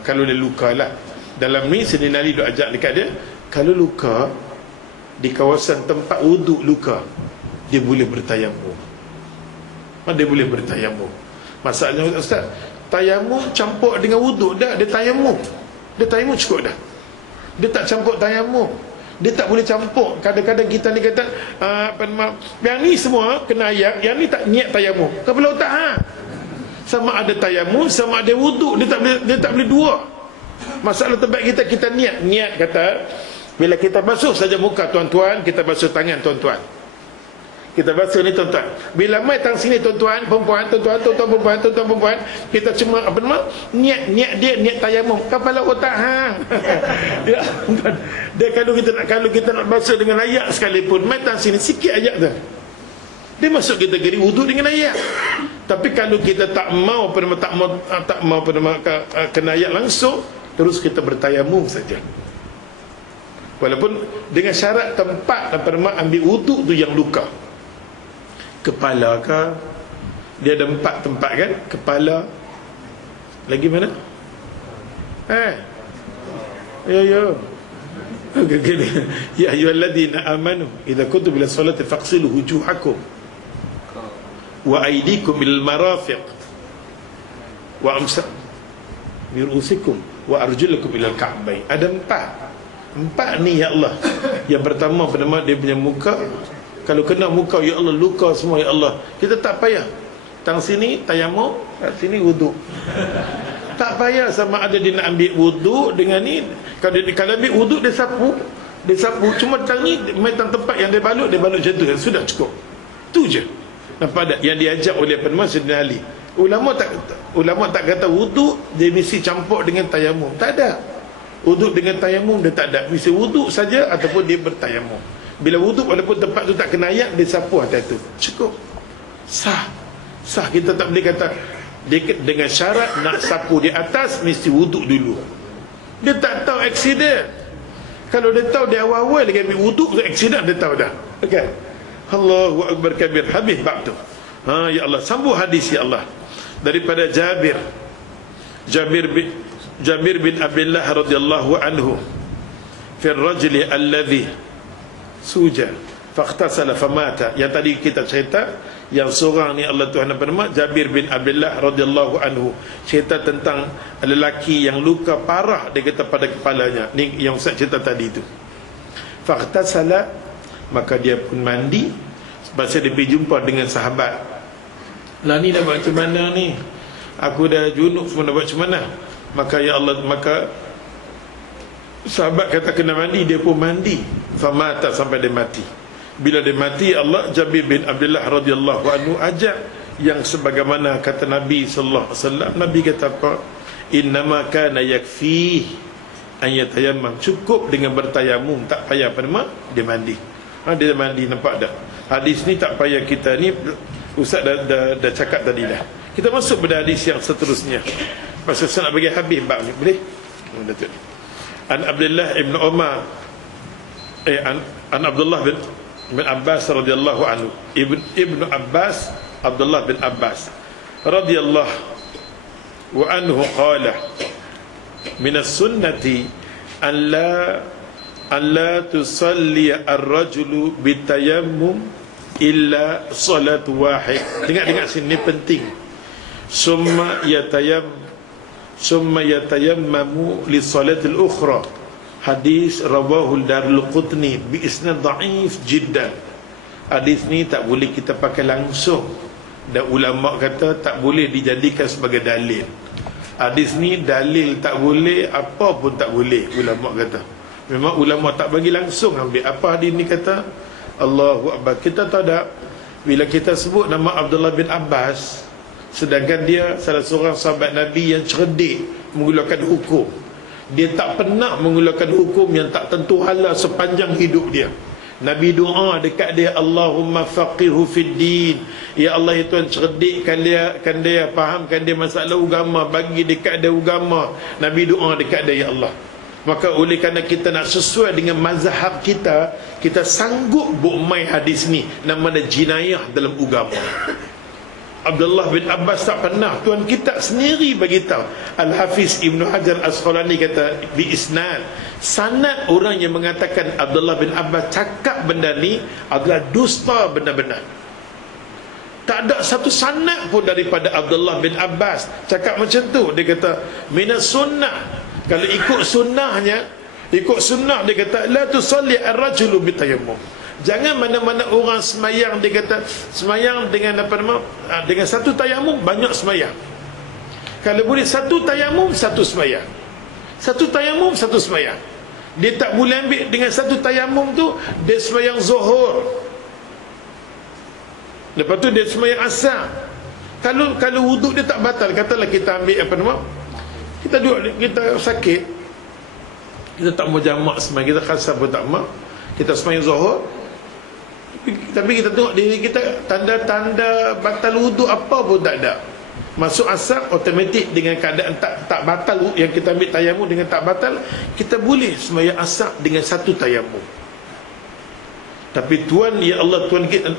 Kalau dia luka lah, Dalam ni Sayyidina Ali duk ajak dekat dia, kalau luka di kawasan tempat wuduk luka, dia boleh bertayamum. Dia boleh bertayamum. Masalahnya Ustaz, tayamum campur dengan wuduk dah, dia tayamum. Dia tayamum cukup dah. Dia tak campur tayamum. Dia tak boleh campur. Kadang-kadang kita ni kata yang ni semua kena ayat, yang ni tak niat tayamum. Kepala otak sama ada tayamum, sama ada wuduk, dia tak boleh dua. Masalah terbaik kita niat kata bila kita basuh saja muka tuan-tuan, kita basuh tangan tuan-tuan. Kita basuh ni tuan-tuan. Bila mai tang sini tuan-tuan, perempuan, perempuan, kita cuma niat tayamum. Kepala otak ya, dia kalau kita nak basuh dengan ayat sekalipun, mai tang sini sikit ayat tu. Dia masuk kategori wuduk dengan ayat. Tapi kalau kita tak mau kena ayat langsung, terus kita bertayamum saja. Walaupun dengan syarat tempat ambil wuduk tu yang luka. Kepala ke? Dia ada 4 tempat kan? Kepala. Lagi mana? Ya. Ya ayyuhalladzina amanu idza kuntum ila sholati faghsilu wujuhakum wa aydikum ilal marafiq wa amsa bi ru'usikum wa arjulakum ilal ka'bayn. Ada 4 ni ya Allah. Yang pertama pertama dia punya muka. Kalau kena muka, ya Allah, luka semua, ya Allah, kita tak payah tang sini tayamum, kat sini wuduk. Tak payah sama ada dia nak ambil wuduk dengan ni. Kalau ambil wuduk, dia sapu. Cuma tang ni main tang tempat yang dia balut macam tu, sudah cukup. Tu je. Nampak tak yang diajak oleh Sayyidina Ali. Ulama tak kata wuduk dia mesti campur dengan tayamum. Tak ada. Wuduk dengan tayamum dia tak ada. Mesti wuduk saja ataupun dia bertayamum. Bila wuduk walaupun tempat tu tak kena ayat, dia sapu atas tu. Cukup. Sah. Kita tak boleh kata dia dengan syarat nak sapu di atas mesti wuduk dulu. Dia tak tahu aksiden. Kalau dia tahu dia awal-awal lagi ambil wuduk tu aksiden, dia tahu dah. Okay. Allahu akbar kabir, habis bab tu. Ya Allah, sambung hadis ya Allah daripada Jabir bin Abdullah radhiyallahu anhu fi ar-rajuli alladhi suja faqtasala famata. Yang tadi kita cerita, yang seorang ni Allah Tuhan berfirman, Jabir bin Abdullah radhiyallahu anhu, cerita tentang lelaki yang luka parah dia kata pada kepalanya. Ni yang Ustaz cerita tadi tu. Faqtasala, maka dia pun mandi. Sebab dia pergi jumpa dengan sahabat. Lah ni dah buat macam mana ni? Aku dah junub semua, dah buat macam mana? Maka ya Allah, maka sahabat kata kena mandi, dia pun mandi. Famata, sampai dia mati. Bila dia mati, Allah Jabir bin Abdullah radhiyallahu anhu ajak yang sebagaimana kata Nabi sallallahu alaihi wasallam. Nabi kata apa? Innama kana yakfi an yatayammam. Cukup dengan bertayamum, tak payah apa nama? Dia mandi. Dia mandi, nampak tak? Hadis ni tak payah kita ni Ustaz dah cakap tadi dah. Kita masuk pada hadis yang seterusnya. Pasal saya nak bagi habis bab ni, boleh? Datuk. An Abdullah ibn Umar an Abdullah bin Abbas radhiyallahu anhu. Ibnu Abbas, Abdullah bin Abbas radhiyallahu wa anhu qala min as-sunnati an la tusalli ar-rajulu bitayammum illa salat wahid. Dengar sini penting. Summa yatayammamu li salatil ukhra. Hadis rawahu Darul Qutni bi isnad dhaif jiddan. Hadis ni tak boleh kita pakai langsung, dan ulama kata tak boleh dijadikan sebagai dalil. Hadis ni dalil tak boleh, apa pun tak boleh, ulama kata. Memang ulama tak bagi langsung ambil. Apa hadis ni kata? Allahu Akbar. Kita tahu tak, bila kita sebut nama Abdullah bin Abbas, sedangkan dia salah seorang sahabat Nabi yang cerdik menggunakan hukum, dia tak pernah menggunakan hukum yang tak tentu halal sepanjang hidup dia. Nabi doa dekat dia, Allahumma faqihhu fid din. Ya Allah, itu Tuhan cerdikkan dia, fahamkan dia masalah agama, bagi dekat dia agama. Nabi doa dekat dia, ya Allah. Maka oleh kerana kita nak sesuai dengan mazhab kita, kita sanggup buat mai hadis ni, nama dia jinayah dalam agama. Abdullah bin Abbas tak pernah. Tuan kita sendiri bagi tahu. Al-Hafiz Ibn Hajar Al-Asqalani kata bi isnad, sanad orang yang mengatakan Abdullah bin Abbas cakap benda ni adalah dusta benar-benar. Tak ada satu sanad pun daripada Abdullah bin Abbas cakap macam tu. Dia kata minas sunnah. Kalau ikut sunnahnya, ikut sunnah dia kata la tusalli ar-rajulu bitayammum. Jangan mana-mana orang semayang, dia kata semayang dengan apa nama, dengan satu tayamum banyak semayang. Kalau boleh satu tayamum satu semayang, satu tayamum satu semayang. Dia tak boleh ambil dengan satu tayamum tu dia semayang zuhur, lepas tu dia semayang asar. Kalau wuduk dia tak batal. Katalah kita ambil apa nama, kita duduk, kita sakit, kita tak mau jamak semayang, kita khasar pun tak mau, kita semayang zuhur, tapi kita tengok diri kita tanda-tanda batal wuduk apa pun tak ada. Masuk asar automatik dengan keadaan tak batal, yang kita ambil tayamum dengan tak batal, kita boleh sembahyang asar dengan satu tayamum. Tapi tuan, ya Allah, tuan kita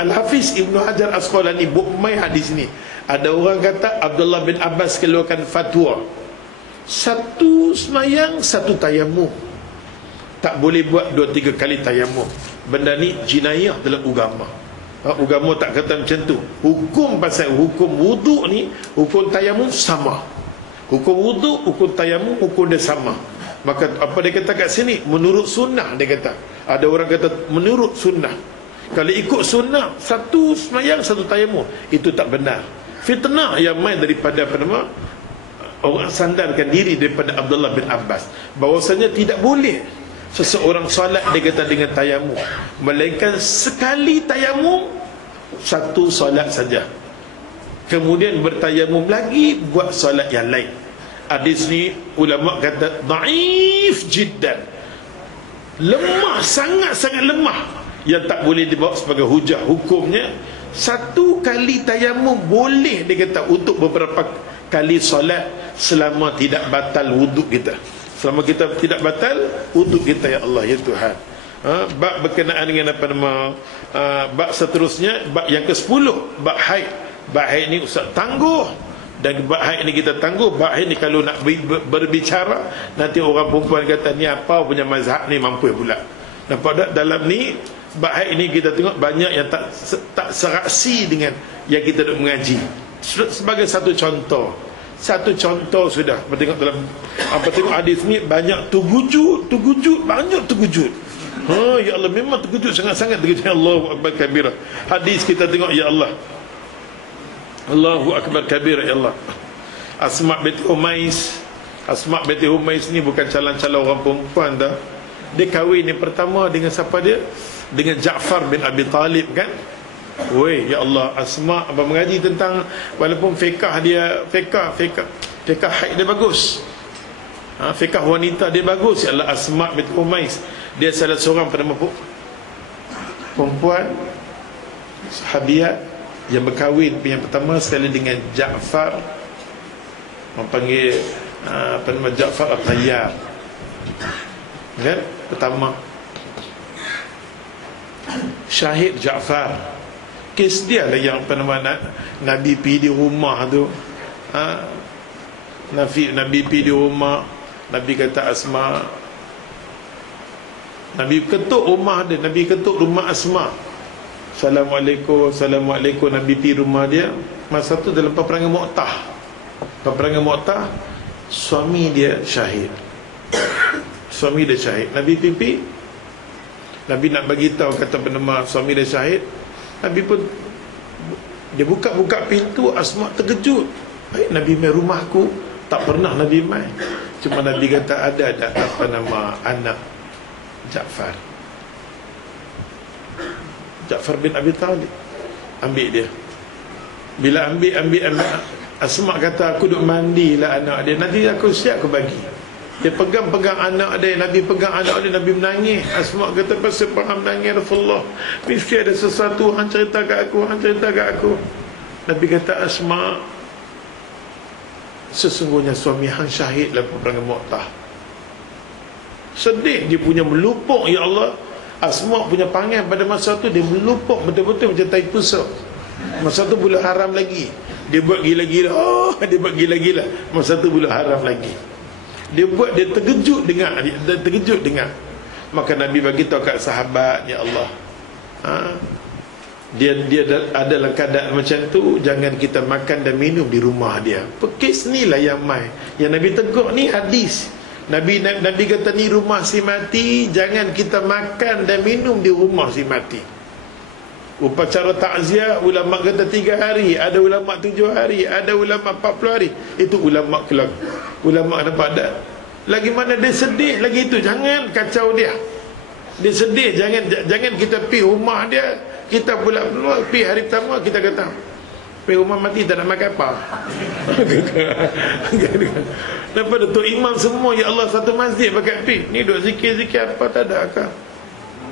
Al-Hafiz Ibn Hajar Asqalani bukmai hadis ni. Ada orang kata Abdullah bin Abbas keluarkan fatwa satu sembahyang satu tayamum, tak boleh buat 2-3 kali tayamum. Benda ni jinayah dalam agama. Agama tak kata macam tu. Hukum pasal hukum wuduk ni, hukum tayamum sama. Hukum wuduk, hukum tayamum, hukum dia sama. Maka apa dia kata kat sini? Menurut sunnah dia kata. Ada orang kata menurut sunnah. Kalau ikut sunnah, satu semayang satu tayamum, itu tak benar. Fitnah yang main daripada apa nama, orang sandarkan diri daripada Abdullah bin Abbas, bahawasanya tidak boleh seseorang solat dia kata dengan tayamum, melainkan sekali tayamum satu solat saja, kemudian bertayamum lagi buat solat yang lain. Hadis ni ulama kata dhaif jiddan, lemah, sangat-sangat lemah, yang tak boleh dibawa sebagai hujah. Hukumnya satu kali tayamum boleh dia kata untuk beberapa kali solat selama tidak batal wuduk kita. Selama kita tidak batal wuduk kita, ya Allah, ya Tuhan. Bab berkenaan dengan apa nama, bab seterusnya, bab yang ke-10, bab haid. Bab haid ni ustaz tangguh, dan bab haid ni kita tangguh. Bab haid ni kalau nak berbicara, nanti orang perempuan kata ni apa punya mazhab ni mampu pula. Nampak tak? Dalam ni bab haid ni kita tengok banyak yang tak seraksi dengan yang kita duk mengaji. Sebagai satu contoh sudah tengok dalam apa, tengok hadis ni banyak tergujut, banyak tergujut. Ya Allah, memang tergujut, sangat-sangat tergujut. Allahu akbar kabira. Hadis kita tengok, ya Allah, Allahu akbar kabira, ya Allah. Asma binti Umais ni bukan calon-calon orang perempuan dah. Dia kahwin yang pertama dengan siapa dia? Dengan Ja'far bin Abi Talib kan? Woi, ya Allah, Asma apa mengaji tentang, walaupun fiqh dia fiqh haid dia bagus, fiqh wanita dia bagus. Ya Allah, Asma binti Umais, dia salah seorang perempuan sahabiat yang berkahwin yang pertama sekali dengan Ja'far, mempanggil apa nama, Ja'far At-Tayyar kan, pertama syahid Ja'far. Kes dia lah yang apa nama, Nabi pergi di rumah tu, Nabi pergi di rumah, Nabi kata Asma, Nabi ketuk rumah dia, Nabi ketuk rumah Asma, Assalamualaikum, Assalamualaikum. Nabi pergi rumah dia. Masa tu dalam peperangan Mu'tah, suami dia syahid. Nabi pipi, Nabi nak bagi tahu, kata penema suami dia syahid. Nabi pun dia buka pintu, Asma terkejut. Nabi main rumahku, tak pernah Nabi main. Cuma Nabi kata ada apa nama anak Ja'far bin Abi Talib. Ambil dia. Bila ambil Asma kata aku duk mandilah anak dia. Nanti aku siap aku bagi. Dia pegang anak dia. Nabi pegang anak dia, Nabi menangis. Asma kata pasal faham menangis Rasulullah, mesti ada sesuatu hang cerita kat aku. Nabi kata Asma, sesungguhnya suami hang syahid dalam peperangan Mu'tah. Sedih, dia punya melupuk, ya Allah. Asma punya panggil pada masa tu dia melupuk betul-betul macam tai pusuk. Masa tu bulan haram lagi. Dia buat gila-gila. Dia buat gila-gila. Masa tu bulan haram lagi. Dia terkejut dengar. Maka Nabi bagi tahu kat sahabat, ya Allah, dia adalah keadaan macam tu, jangan kita makan dan minum di rumah dia. Kes ni lah yang Nabi tegur ni hadis. Nabi kata ni rumah si mati, jangan kita makan dan minum di rumah si mati. Upacara takziah, ulama kata 3 hari, ada ulama 7 hari, ada ulama 40 hari. Itu ulama kelak. Ulama nampak tak? Lagi mana dia sedih lagi itu, jangan kacau dia. Dia sedih, jangan kita pergi rumah dia. Kita pula pergi hari pertama, kita kata pergi rumah mati tak nak makan apa. Nampak Datuk Imam semua, ya Allah, satu masjid pakai pergi. Ni duk zikir-zikir apa tak ada akal.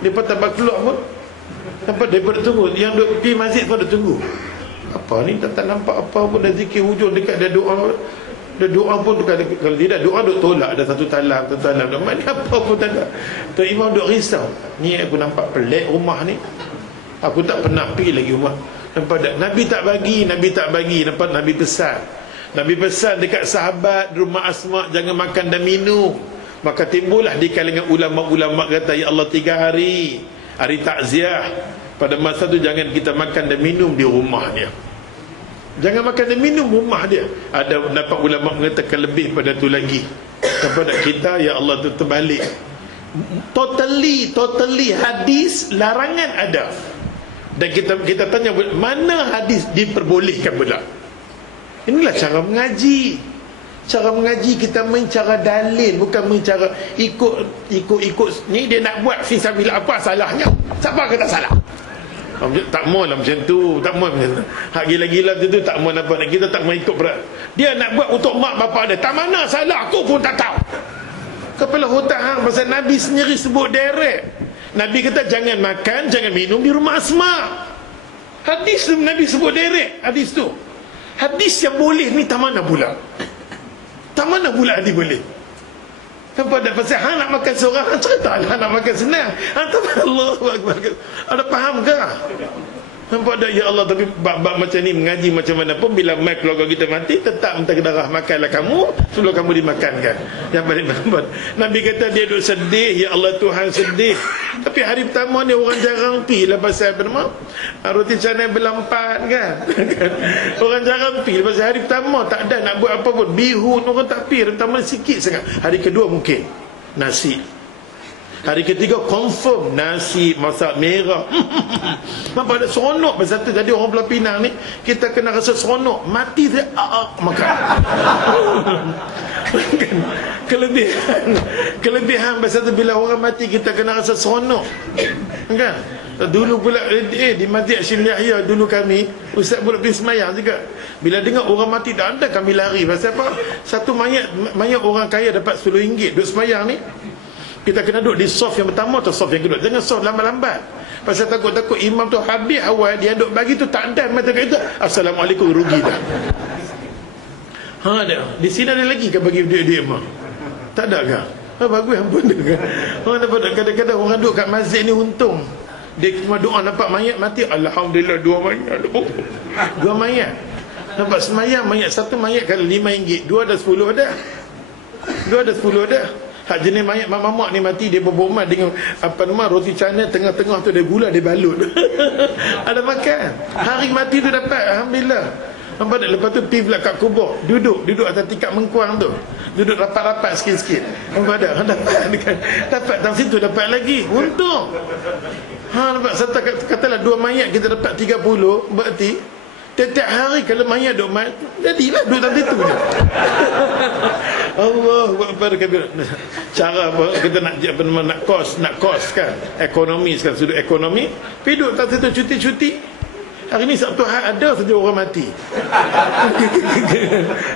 Dia pun tak keluar pun. Nampak daripada tunggu. Yang duk pergi masjid pun duk tunggu. Apa ni, tak nampak apa pun. Dah zikir hujung dekat dia doa. Dia doa pun kalau tidak doa duk tolak. Ada satu talam. Mana apa pun tak ada. Tok Imam duk risau. Ni aku nampak pelik rumah ni. Aku tak pernah pergi lagi rumah. Nampak tak? Nabi tak bagi. Nampak Nabi pesan. Nabi pesan dekat sahabat rumah Asma, jangan makan dan minum. Maka timbullah di kalangan ulama-ulama kata, ya Allah, 3 hari takziah. Pada masa tu jangan kita makan dan minum di rumah dia. Jangan makan dan minum rumah dia. Ada dapat ulama mengatakan lebih pada tu lagi. Kepada kita, ya Allah, tu terbalik. Totally hadis larangan ada. Dan kita tanya, mana hadis diperbolehkan pula? Inilah cara mengaji. Cara mengaji kita main cara dalil, bukan main cara ikut. Ni dia nak buat fisabilillah, apa salahnya? Siapa kata salah? Tak mau lah macam tu. Tak mau macam tu. Hak gila-gila macam tu tak mau nampak. Kita tak mau ikut berat. Dia nak buat untuk mak bapak dia. Tak mana salah, aku pun tak tahu. Kepala hutang hang, pasal Nabi sendiri sebut direct. Nabi kata jangan makan, jangan minum di rumah Asma. Hadis tu Nabi sebut direct. Hadis tu, hadis yang boleh ni tak mana pula? Tak mana pula hadis boleh? Nampak tak? Pasal hang nak makan seorang, hang cerita lah nak makan senang. Hang tak Allahu Akbar. Ada faham ke? Nampak tak? Ya Allah, tapi bab macam ni mengaji macam mana pun, bila mai keluarga kita mati, tetap mentah darah makanlah kamu sebelum kamu dimakankan. Yang paling nampak, Nabi kata dia duduk sedih, ya Allah Tuhan sedih. Tapi hari pertama ni orang jarang pi lah pasal bernama roti canai berlampat kan. Orang jarang pi pasal hari pertama tak ada nak buat apa pun, bihun orang tak pi. Hari pertama sikit sangat. Hari kedua mungkin nasi. Hari ketiga confirm nasi masak merah. Nampak ada seronok pasal tu. Jadi orang Pulau Pinang ni, kita kena rasa seronok. Mati saya makan. Kelebihan pasal tu, bila orang mati kita kena rasa seronok. Kan? Dulu pula di Masjid Hashim Yahya, dulu kami ustaz pula pergi semayang juga. Bila dengar orang mati tak ada, kami lari. Pasal apa? Satu mayat orang kaya dapat RM10 duduk semayang ni. Kita kena duduk di soft yang pertama atau soft yang kedua. Jangan soft lambat-lambat. Pasal takut-takut imam tu habis awal, dia duduk bagi tu tak ada mata kata Assalamualaikum, rugi dah. Ada. Di sini ada lagi ke bagi duit-duit imam? Tak ada ke? Bagus ampun dia kan. Orang dapat kadang-kadang orang duduk kat masjid ni untung. Dia cuma doa nampak mayat mati, alhamdulillah 2 mayat. 2 mayat. Nampak semayang mayat satu mayat kalau RM5, 2 ada 10 dah. 2 ada 10 dah. Hak jenis mayat mamak ni mati, dia berbomat dengan roti canai, tengah-tengah tu dia gula, dia balut. Ada makan. Hari mati tu dapat, alhamdulillah. Nampak tak? Lepas tu pergi pula kat kubur, duduk atas tikar mengkuang tu, duduk rapat-rapat sikit-sikit. Nampak tak? Dapat dalam situ, dapat lagi. Untung. Nampak? Katalah 2 mayat kita dapat 30, berarti tiap hari kalau mayat duk mayat, jadilah duduk dalam situ je. Allahu Akbar kabir. Cara apa kita nak kos kan, ekonomi sekarang, sudut ekonomi, pergi duduk dalam situ cuti-cuti. Hari ni Sabtu ada saja orang mati.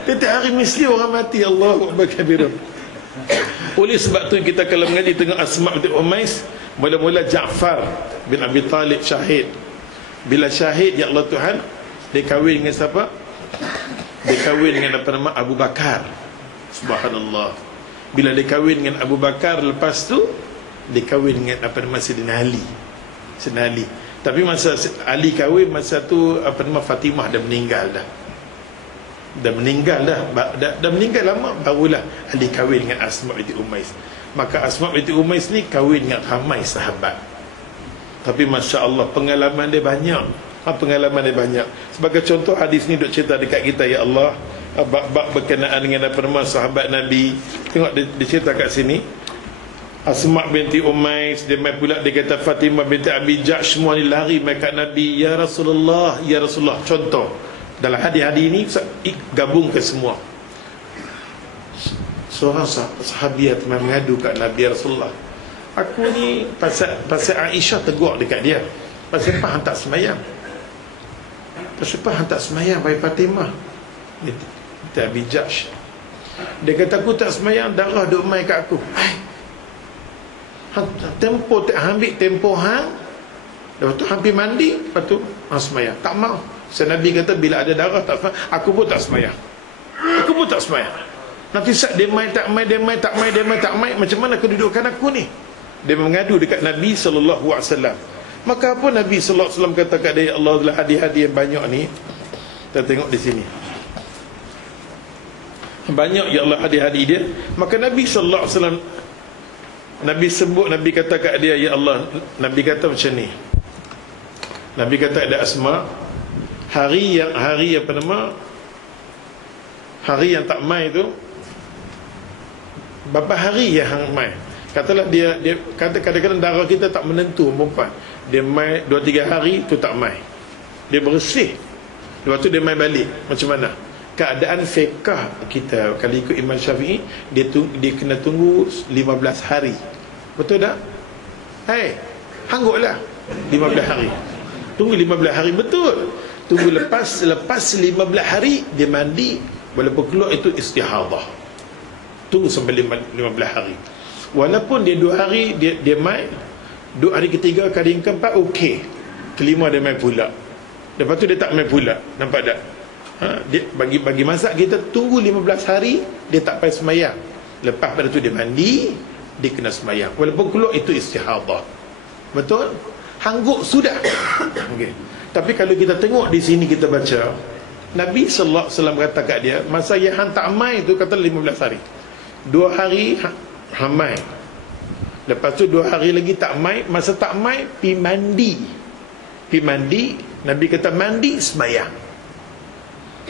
Tiap hari mesti orang mati. Allahu Akbar kabir. Oleh sebab tu kita kalau mengaji tengok Asma' binti Umais, mula-mula Ja'far bin Abi Talib syahid. Bila syahid, ya Allah Tuhan, dia kahwin dengan siapa? Dia kahwin dengan apa nama? Abu Bakar. Subhanallah. Bila dia kahwin dengan Abu Bakar, lepas tu dia kahwin dengan apa nama? Sayyidina Ali. Sayyidina Ali. Tapi masa Ali kahwin, masa tu apa nama, Fatimah dah meninggal dah. Dah meninggal lama, barulah Ali kahwin dengan Asma binti Umais. Maka Asma binti Umais ni kahwin dengan ramai sahabat. Tapi Masya Allah, pengalaman dia banyak. Pengalaman dia banyak. Sebagai contoh, hadis ni duk cerita dekat kita, ya Allah, bab berkenaan dengan apa nama sahabat Nabi. Tengok dia cerita kat sini. Asma binti Umais, dia mai pula, dia kata Fatimah binti Abi Jahsh, semua ni lari mai kat Nabi, ya Rasulullah, ya Rasulullah. Contoh dalam hadis-hadis ni gabung ke semua. Seorang sahabiat mengadu kat Nabi, ya Rasulullah, aku ni pasal Aisyah tegur dekat dia, pasal apa hang tak semayang, pasal apa hang tak semayang bagi Fatimah binti Abi Jahsh. Dia kata aku tak semayang, darah duk mai kat aku. Tempoh ambil tempoh hang, lepas tu hampir mandi, lepas tu semayang. Tak mau. Nabi kata bila ada darah tak semayang, aku pun tak semayang. Aku pun tak semayang. Nanti saat dia mai tak mai, dia mai tak mai, dia mai tak mai, macam mana kedudukan aku ni? Dia mengadu dekat Nabi SAW. Maka apa Nabi SAW kata kat dia, ya Allah, adalah hadis-hadis yang banyak ni. Kita tengok di sini, banyak, ya Allah, hadis-hadis dia. Maka Nabi SAW, Nabi sebut, Nabi kata kat dia, ya Allah, Nabi kata macam ni. Nabi kata ada Asma, hari apa nama, hari yang tak mai tu, berapa hari yang hang mai? Katalah dia kata kadang-kadang darah kita tak menentu, perempuan. Dia mai 2-3 hari tu tak mai. Dia bersih. Lepas tu dia mai balik. Macam mana? Keadaan fiqh kita kalau ikut Imam Syafi'i, dia kena tunggu 15 hari. Betul tak? Hangguklah 15 hari. Tunggu 15 hari, betul. Tunggu lepas 15 hari dia mandi, walaupun keluar itu istihadah. Tunggu sampai 15 hari. Walaupun dia 2 hari dia mai, 2 hari ketiga, kali keempat okey. Kelima dia mai pula. Lepas tu dia tak mai pula. Nampak tak? Dia bagi mazhab kita tunggu 15 hari dia tak payah semayang. Lepas pada tu dia mandi, dia kena semayang. Walaupun keluar itu istihadah. Betul? Hangguk sudah. Okey. Tapi kalau kita tengok di sini, kita baca Nabi sallallahu alaihi wasallam kata kat dia, masa yang hang tak mai tu kata 15 hari. 2 hari hang mai. Lepas tu 2 hari lagi tak mai, masa tak mai pi mandi. Pi mandi, Nabi kata mandi semayang.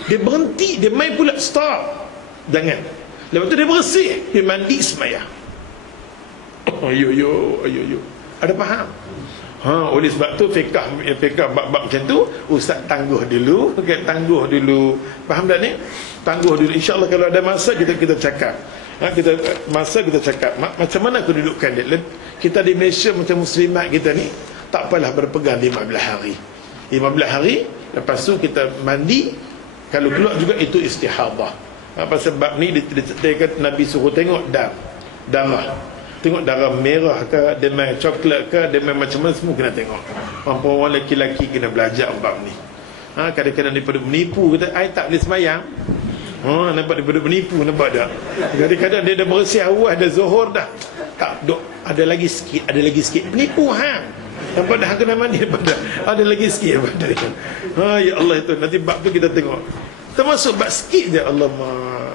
Dia berhenti, dia mai pula, stop. Jangan. Lepas tu dia bersih, dia mandi semayang. Ayo. Ada faham? Oleh sebab tu fiqh bab-bab macam tu ustaz tangguh dulu, tangguh dulu. Faham tak ni? Tangguh dulu. InsyaAllah kalau ada masa kita cakap. Kita cakap macam mana kedudukan dia. Kita di Malaysia macam muslimat kita ni, tak apalah berpegang 15 hari. 15 hari, lepas tu kita mandi. Kalau keluar juga itu istihadah. Pasal bab ni dia kata Nabi suruh tengok darah. Tengok darah merah ke, dia main coklat ke, dia main macam mana, semua kena tengok. Perempuan lelaki-lelaki kena belajar bab ni. Kadang-kadang daripada menipu, kata I tak boleh semayang. Nampak daripada menipu, nampak tak? Kadang-kadang dia dah bersih awal, dah zuhur dah. Tak, duk, ada lagi sikit. Penipu nampak dah, kena mandi, nampak dah. Ada lagi sikit. Ya Allah, itu nanti bab tu kita tengok. Termasuk bab sikit je, Alamak.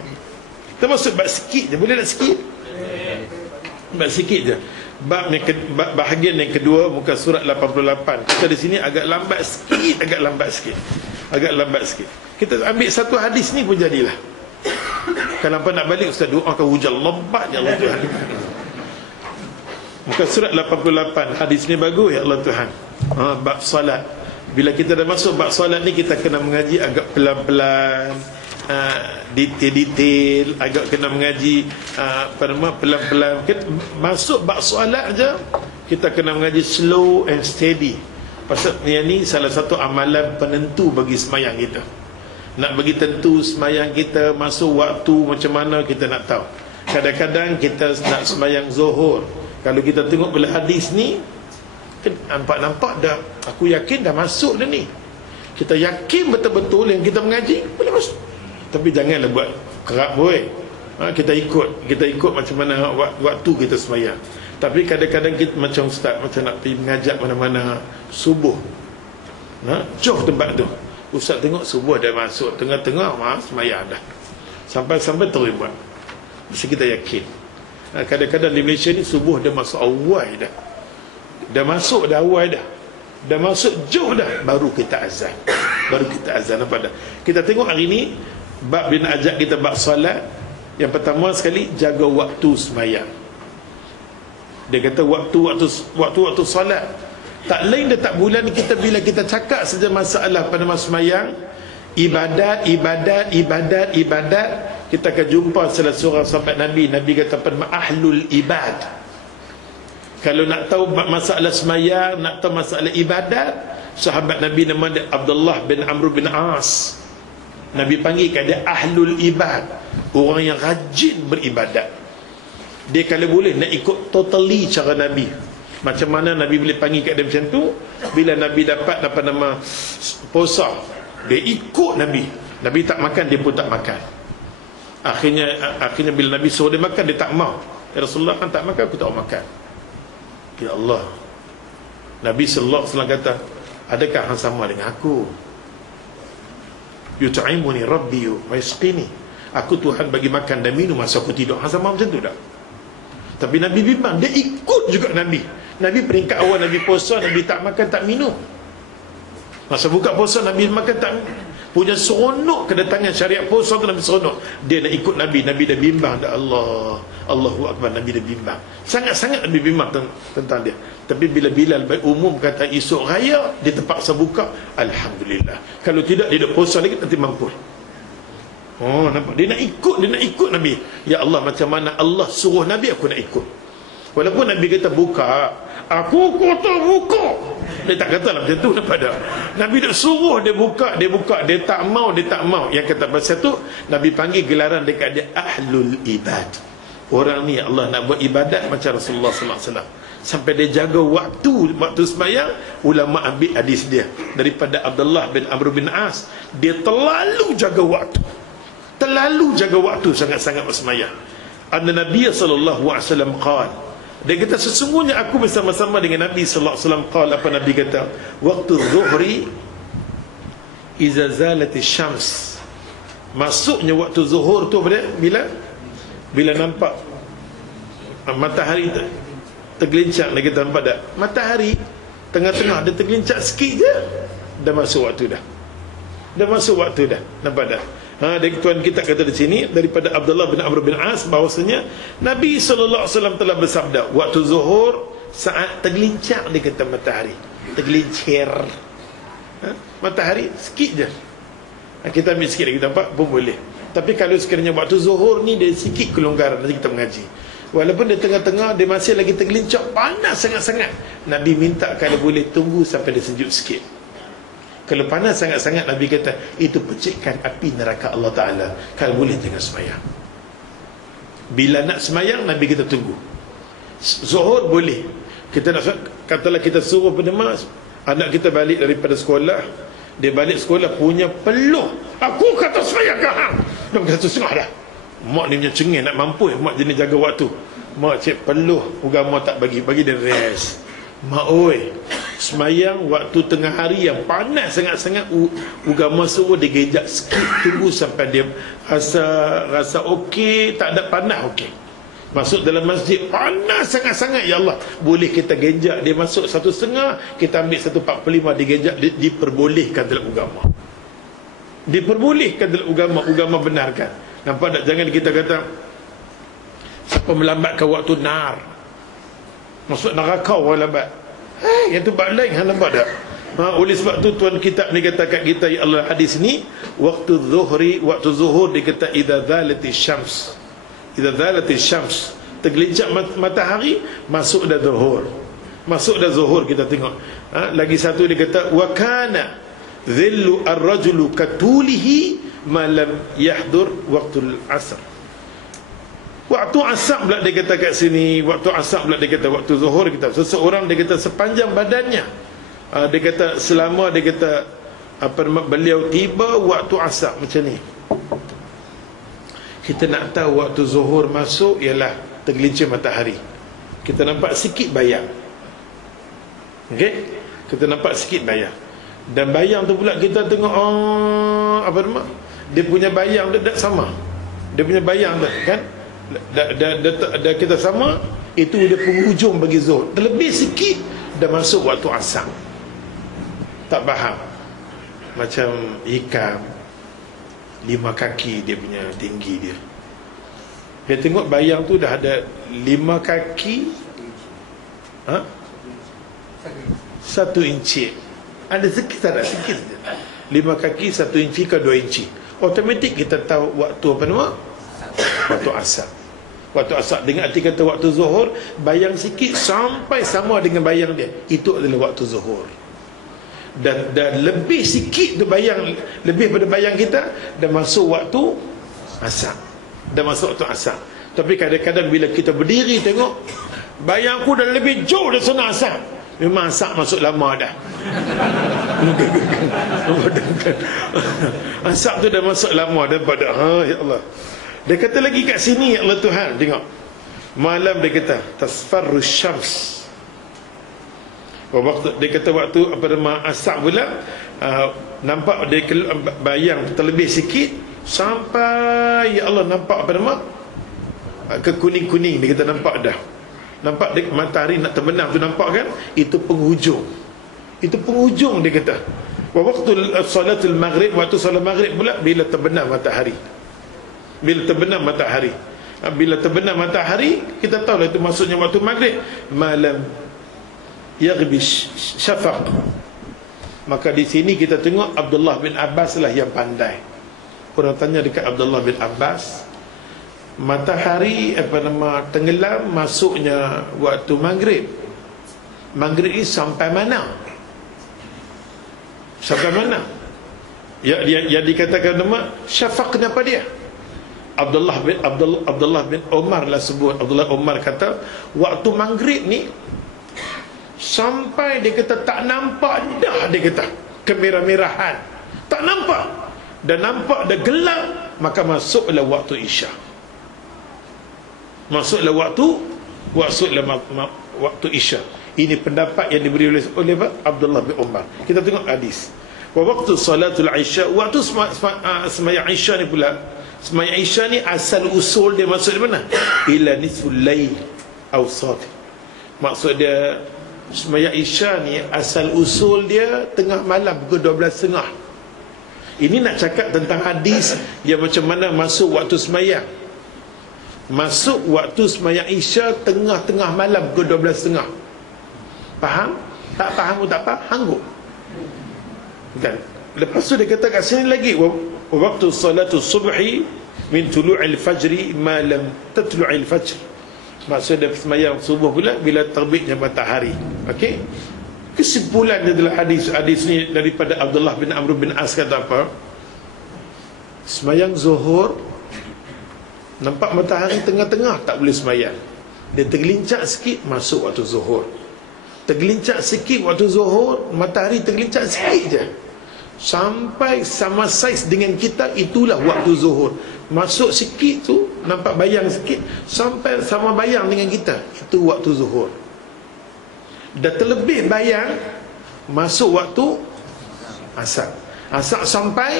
Termasuk bab sikit je, boleh tak sikit? Bab sikit je. Bahagian yang kedua, muka surat 88. Kita di sini agak lambat sikit. Kita ambil satu hadis ni pun jadilah. Kalau apa nak balik, ustaz doakan hujan lebat ya Allah Tuhan. Muka surat 88, hadis ni bagus ya Allah Tuhan. Bab salat. Bila kita dah masuk bab salat ni, kita kena mengaji agak pelan-pelan, detail-detail, agak kena mengaji pelan-pelan. Masuk bab solat je kita kena mengaji slow and steady. Pasal ni salah satu amalan penentu bagi semayang kita. Nak bagi tentu semayang kita masuk waktu macam mana, kita nak tahu. Kadang-kadang kita nak semayang zuhur, kalau kita tengok bila hadis ni, nampak dah, aku yakin dah masuk dah ni. Kita yakin betul-betul yang kita mengaji boleh masuk. Tapi janganlah buat kerap boy. Kita ikut macam mana waktu kita semayang. Tapi kadang-kadang kita macam ustaz, macam nak pergi mengajak mana-mana subuh, jauh tempat tu, ustaz tengok subuh dah masuk, tengah-tengah semayang dah, sampai-sampai terlibat. Mesti kita yakin. Kadang-kadang di Malaysia ni subuh dah masuk awal dah, dah masuk dah awal dah masuk jauh dah, baru kita azan. Nampak tak? Kita tengok hari ni bab bin ajak kita bab solat. Yang pertama sekali, jaga waktu semayang. Dia kata waktu solat. Tak lain dia tak bulan kita, bila kita cakap saja masalah pada masa semayang, ibadat, kita akan jumpa salah seorang sahabat Nabi kata pada ahlul ibad. Kalau nak tahu masalah semayang, nak tahu masalah ibadat, sahabat Nabi nama dia Abdullah bin Amr bin As. Nabi panggil kat dia ahlul ibad, orang yang rajin beribadat. Dia kalau boleh nak ikut totally cara Nabi. Macam mana Nabi boleh panggil kat dia macam tu? Bila Nabi dapat apa nama puasa, dia ikut Nabi. Nabi tak makan, dia pun tak makan. Akhirnya bila Nabi suruh dia makan, dia tak mau. Ya Rasulullah kan tak makan, aku tak mau makan. Ya Allah, Nabi sallallahu alaihi wasallam kata, adakah hang sama dengan aku? Yut'imuni rabbi wa yasqini. Aku Tuhan bagi makan dan minum masa aku tidur. Hang sama macam tu tak? Tapi Nabi bimbang, dia ikut juga Nabi. Nabi peringkat awal Nabi puasa, Nabi tak makan tak minum. Masa buka puasa Nabi makan tak minum. Punya seronok kedatangan syariat puasa tu, Nabi seronok. Dia nak ikut Nabi. Nabi dah bimbang dah, Allahu Akbar. Nabi dah bimbang, sangat-sangat Nabi bimbang tentang dia. Tapi bila Bilal umum kata esok raya, dia terpaksa buka, Alhamdulillah. Kalau tidak, dia dah puasa lagi, nanti mampus. Oh, nampak? Dia nak ikut Nabi. Ya Allah, macam mana Allah suruh Nabi, aku nak ikut. Walaupun Nabi kata buka, aku kata buka, dia tak kata lah macam tu. Nampak tak? Nabi nak suruh dia buka, dia tak mau. Yang kata pasal tu, Nabi panggil gelaran dekat dia ahlul ibad. Orang ni Allah nak buat ibadat macam Rasulullah sallallahu alaihi wasallam. Sampai dia jaga waktu sembahyang. Ulama ambil hadis dia daripada Abdullah bin Amr bin As. Dia terlalu jaga waktu, sangat-sangat bersembahyang. An-Nabi sallallahu alaihi wasallam qala, dia kata sesungguhnya aku bersama-sama dengan Nabi sallallahu alaihi wasallam. Qala, apa Nabi kata? Waktu zuhri iza zalati syams. Masuknya waktu zuhur tu bila nampak matahari tergelincir. Dia kata, nampak tak? Matahari tengah-tengah dia tergelincir sikit je, dah masuk waktu dah. Nampak tak? Tuan kita kata di sini daripada Abdullah bin Amr bin As bahawasanya Nabi SAW telah bersabda, waktu zuhur saat tergelincir, dia kata matahari tergelincir, matahari sikit je. Kita ambil sikit lagi, nampak pun boleh. Tapi kalau sekiranya waktu zuhur ni dia sikit kelonggaran, nanti kita mengaji. Walaupun di tengah-tengah dia masih lagi tergelincir, panas sangat-sangat, Nabi minta kalau boleh tunggu sampai dia sejuk sikit. Kalau panas sangat-sangat, Nabi kata itu percikkan api neraka Allah Ta'ala. Kalau boleh jangan semayang. Bila nak semayang, Nabi kita tunggu. Zuhur boleh. Kita nak, katalah kita suruh penemas anak kita balik daripada sekolah, dia balik sekolah punya peluh, aku kata semayang ke hang? Dia kata setengah dah. Mak ni punya cengeng nak mampu. Mak jenis jaga waktu. Mak cik peluh, agama tak bagi dia rest. Mak oi, semayang waktu tengah hari yang panas sangat-sangat, agama suruh dia gejak sikit, tunggu sampai dia rasa okey, tak ada panas okey. Masuk dalam masjid panas sangat-sangat, ya Allah, boleh kita gejak dia masuk 1.5, kita ambil 1.45, dia gejak, diperbolehkan dalam agama. Diperbolehkan dalam agama benarkan. Nampak tak? Jangan kita kata siapa melambatkan waktu nar, masuk neraka orang lambat. Yang tu bab lain, hang nampak tak? Oleh sebab tu tuan kitab ni kata kat kita, ya Allah, hadis ni waktu zuhur dia kata idza zalati syams. Idza zalati syams, tergelincir matahari, masuk dah zuhur. Kita tengok. Lagi satu dia kata wa kana dhillu ar-rajulu katulihi ma lam yahdur waqtul asr. Waktu asar pula dia kata kat sini, waktu asar pula dia kata waktu zuhur. Kita seseorang dia kata sepanjang badannya, dia kata selama dia kata beliau tiba waktu asar macam ni. Kita nak tahu waktu zuhur masuk ialah tergelincir matahari. kita nampak sikit bayang. Okey, kita nampak sikit bayang. Dan bayang tu pula kita tengok apa nama? Dia punya bayang dia tak sama. Dia punya bayang tu kan dah kita sama, itu dia penghujung bagi zuhur. Terlebih sikit dah masuk waktu asar. Tak faham. Macam ikan 5 kaki dia punya tinggi dia. Dia tengok bayang tu dah ada 5 kaki 1 inci. Ada sikit, tak ada sikit saja. 5 kaki 1 inci ke 2 inci. Automatik kita tahu waktu apa nama? Waktu asar. Waktu asar dengan arti kata waktu zuhur, bayang sikit sampai sama dengan bayang dia, itu adalah waktu zuhur. Dan lebih sikit tu bayang, lebih pada bayang kita, dah masuk waktu asar. Dah masuk waktu asar. Tapi kadang-kadang bila kita berdiri tengok, bayangku dah lebih jauh dah sana asar, memang asar masuk lama dah. Asar tu dah masuk lama daripada ya Allah. Dia kata lagi kat sini, ya Allah Tuhan, tengok malam dia kata tasfarru syams. Waktu dia kata waktu apa nama asar pula, nampak dia bayang terlebih sikit sampai ya Allah nampak apa nama ke kuning-kuning. Dia kata nampak dah, nampak dia, matahari nak terbenam tu, nampak kan? Itu penghujung. Itu penghujung dia kata. Waktu salatul maghrib, waktu solat maghrib pula bila terbenam matahari. Bila terbenam matahari. Bila terbenam matahari, kita tahu lah itu maksudnya waktu maghrib. Malam yaghbi syafaq. Maka di sini kita tengok Abdullah bin Abbas lah yang pandai. Orang tanya dekat Abdullah bin Abbas, matahari apa nama tenggelam masuknya waktu maghrib. Maghrib ini sampai mana? Sampai mana? Ya, yang dikatakan nama syafaq, kenapa dia? Abdullah bin Umar lah sebut. Abdullah Umar kata waktu maghrib ni sampai dia kata tak nampak dah, dia kata kemerah-merahan, tak nampak, dah nampak dah gelap, maka masuklah waktu isya. Masuklah waktu isya. Ini pendapat yang diberi oleh Abdullah bin Umar. Kita tengok hadis. Wa waktu salatul isya, waktu sembahyang isya ni pula, sembahyang isya ni asal usul dia maksud di mana? Ila nisful lail awsat. Maksud dia sembahyang isya ni asal usul dia tengah malam pukul 12.30. Ini nak cakap tentang hadis yang macam mana masuk waktu sembahyang. Masuk waktu sembahyang isya tengah-tengah malam pukul 12.30. Faham? Tak faham pun tak apa, hanggup. Kan? Lepas tu dia kata kat sini lagi, waktu salatul subhi min tulu'il fajri ma lam tatlu'il fajr. Maksudnya sembahyang subuh pula bila terbitnya matahari. Okey? Kesimpulan adalah hadis ni daripada Abdullah bin Amr bin As kata apa? Sembahyang zuhur nampak matahari tengah-tengah, tak boleh sembahyang. Dia tergelincak sikit masuk waktu zuhur. Tergelincak sikit waktu zuhur, matahari tergelincak sikit je, sampai sama saiz dengan kita, itulah waktu zuhur. Masuk sikit tu nampak bayang sikit, sampai sama bayang dengan kita, itu waktu zuhur. Dah terlebih bayang, masuk waktu asar. Asar sampai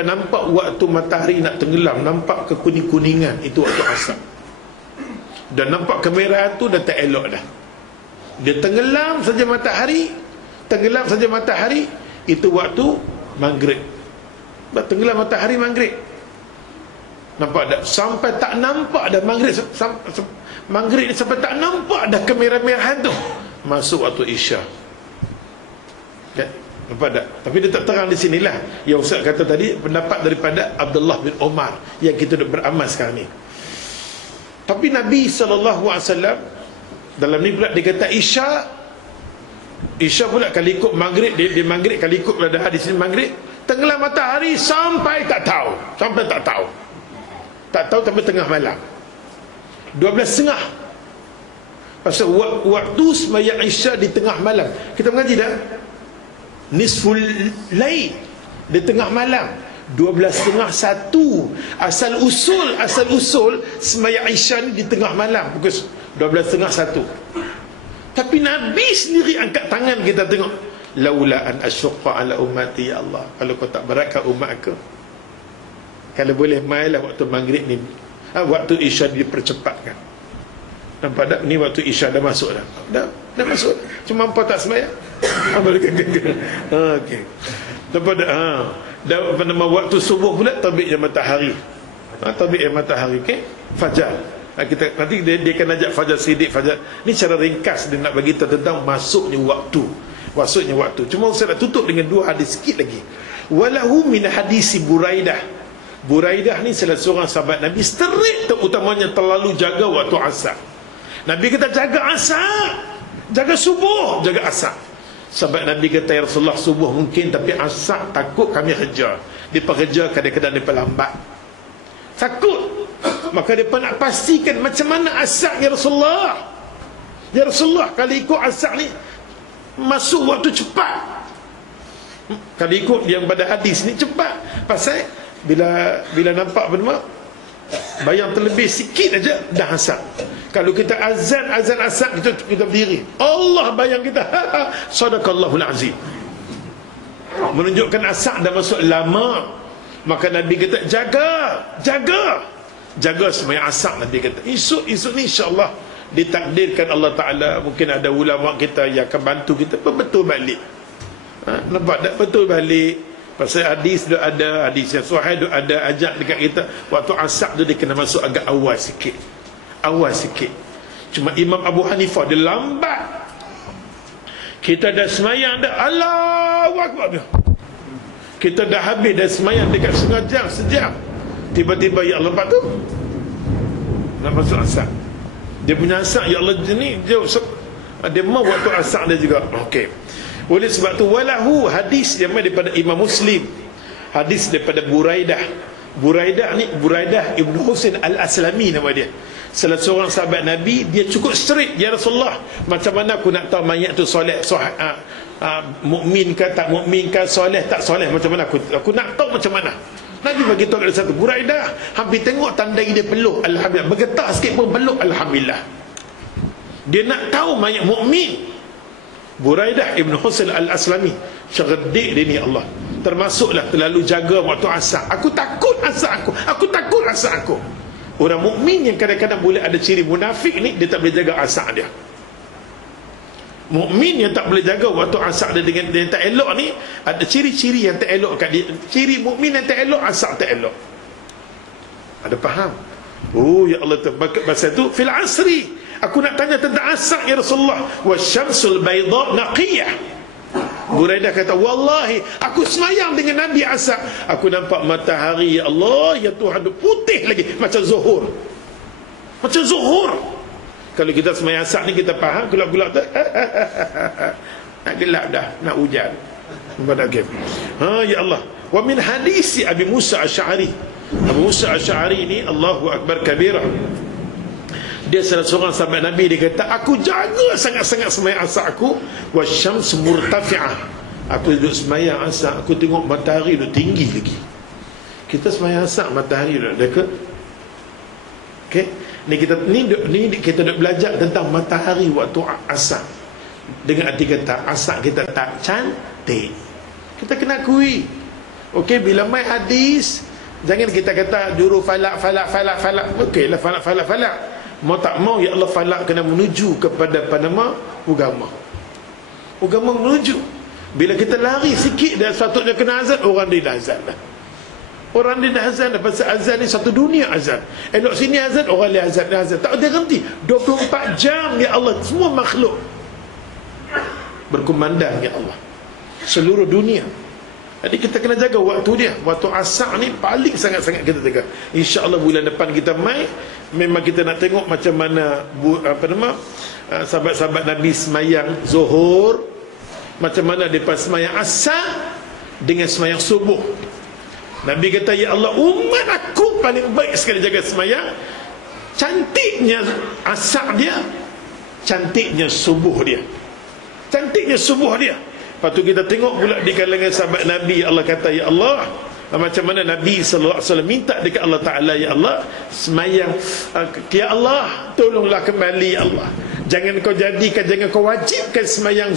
nampak waktu matahari nak tenggelam, nampak kekuning-kuningan, itu waktu asar. Dan nampak kemerahan tu dah tak elok dah. Dia tenggelam saja matahari, itu waktu maghrib. Tenggelam matahari maghrib. Nampak tak? Sampai tak nampak dah maghrib, maghrib sampai tak nampak dah kemerah-merahan tu, masuk waktu isya. Okay? Nampak tak? Tapi dia tak terang di sinilah. Yang Ustaz kata tadi, pendapat daripada Abdullah bin Umar yang kita duk beramal sekarang ni. Tapi Nabi SAW dalam ni pula dia kata isya pula kalau ikut maghrib, dia maghrib kalau ikut pada hadis ni maghrib, tenggelam matahari sampai tak tahu sampai tengah malam 12.30. Pasal waktu sembahyang isya di tengah malam, kita mengaji dah nisful lail, di tengah malam 12.30 1. Asal usul sembahyang isya ni di tengah malam pukul 12.30 1. Tapi Nabi sendiri angkat tangan, kita tengok, laula an asyqa ala ummati ya Allah, kalau kau tak beratkan umat aku, kalau boleh mailah waktu maghrib ni, waktu isya dipercepatkan. Nampak tak? Ni waktu isya dah masuk dah. Dah masuk. Cuma hampa tak sembahyang. Okey. Nampak tak? Dah nama waktu subuh pula terbitnya matahari. Terbitnya matahari, okey? Fajar. Kita nanti dia akan ajak fajar sidik, fajar. Ni cara ringkas dia nak bagi kita tentang masuknya waktu. Masuknya waktu. Cuma saya nak tutup dengan 2 hadis sikit lagi. Walahu min hadisi Buraidah. Buraidah ni salah seorang sahabat Nabi, straight terutamanya terlalu jaga waktu asar. Nabi kata jaga asar, jaga subuh, jaga asar. Sahabat Nabi kata, ya Rasulullah, subuh mungkin, tapi asar takut kami kerja. Dia pekerja kadang-kadang dia lambat, takut. Maka dia nak pastikan macam mana asar ya Rasulullah. Ya Rasulullah, kalau ikut asar ni masuk waktu cepat. Kalau ikut yang pada hadis ni cepat. Pasal bila nampak benda, bayang terlebih sikit aja dah asar. Kalau kita azan asar, kita berdiri, Allah bayang kita, sadaqallahul azim, menunjukkan asar dah masuk lama. Maka Nabi kata jaga sembahyang asar. Nabi kata esok ni insya-Allah ditakdirkan Allah Ta'ala, mungkin ada ulama kita yang akan bantu kita betul balik. Nampak tak? Betul balik. Pasal hadis dia ada, hadis yang sahih dia ada ajak dekat kita, waktu asar tu dia kena masuk agak awal sikit. Cuma Imam Abu Hanifah dia lambat. Kita dah semayang dah, Allahu Akbar, kita dah habis dah semayang dekat sejam, tiba-tiba ya Allah tu nak masuk asar. Dia punya asar ya Allah ni dia mau waktu asar dia juga. Okey. Oleh sebab tu walahu hadis yang daripada Imam Muslim, hadis daripada Buraidah. Buraidah ni Buraidah Ibn Husain Al-Aslami nama dia. Salah seorang sahabat Nabi, dia cukup straight, ya Rasulullah, macam mana aku nak tahu mayat tu soleh, mukmin ke tak mukmin ke, soleh tak soleh, macam mana aku nak tahu macam mana. Nabi bagi tahu kat satu, Buraidah hampir tengok tandai dia peluk, alhamdulillah, bergetar sikit pun peluk, alhamdulillah. Dia nak tahu mayat mukmin. Buraidah Ibn Husain Al-Aslami, cerdik dia ni Allah. Termasuklah terlalu jaga waktu asar. Aku takut asar aku. Orang mukmin yang kadang-kadang boleh ada ciri munafik ni, dia tak boleh jaga asar dia. Mukmin yang tak boleh jaga waktu asar dia dengan dia tak elok ni, ada ciri-ciri yang tak elok kat dia. Ciri mukmin yang tak elok, asar tak elok. Ada faham? Oh ya Allah, pasal tu fil asri, aku nak tanya tentang asar ya Rasulullah. Wasyamsul bayda naqiyah. Buraidah kata, wallahi aku semayang dengan Nabi asar, aku nampak matahari ya Allah ya Tuhan putih lagi macam zuhur. Kalau kita semayang asar ni kita faham, gelap-gelap tu nak gelap dah, nak hujan. Ya Allah. Wa min hadisi Abi Musa Asy'ari. Abu Musa Asy'ari ni Allahu Akbar kabira, dia salah seorang sahabat Nabi. Dia kata, aku jaga sangat-sangat semayang asar aku, wasyams murtafi'ah, aku duduk semayang asar, aku tengok matahari duduk tinggi lagi. Kita semayang asar, matahari duduk dekat. Okay? Ni kita duduk belajar tentang matahari waktu asar, dengan arti kata asar kita tak cantik, kita kena akui. Okay, bila main hadis, jangan kita kata juru falak. Okey lah, falak. Mau tak mau ya Allah, falak kena menuju kepada panama agama menuju. Bila kita lari sikit dah sepatutnya kena azan, orang dia dah azan dah. Pasal azan ni satu dunia azan. Elok sini azan, orang dia azan. Tak ada henti. 24 jam ya Allah, semua makhluk berkumandang ya Allah, seluruh dunia. Jadi kita kena jaga waktu dia. Waktu asar ni paling sangat-sangat kita jaga. InsyaAllah bulan depan kita memang kita nak tengok macam mana sahabat-sahabat Nabi semayang zuhur, macam mana mereka semayang asar dengan semayang subuh. Nabi kata, ya Allah, umat aku paling baik sekali jaga semayang. Cantiknya asar dia, cantiknya subuh dia. Lepas tu kita tengok pula di kalangan sahabat Nabi, Allah kata, ya Allah, Macam mana Nabi SAW minta dekat Allah Ta'ala, ya Allah, semayang, ya Allah, tolonglah kembali, ya Allah, jangan kau jadikan, jangan kau wajibkan semayang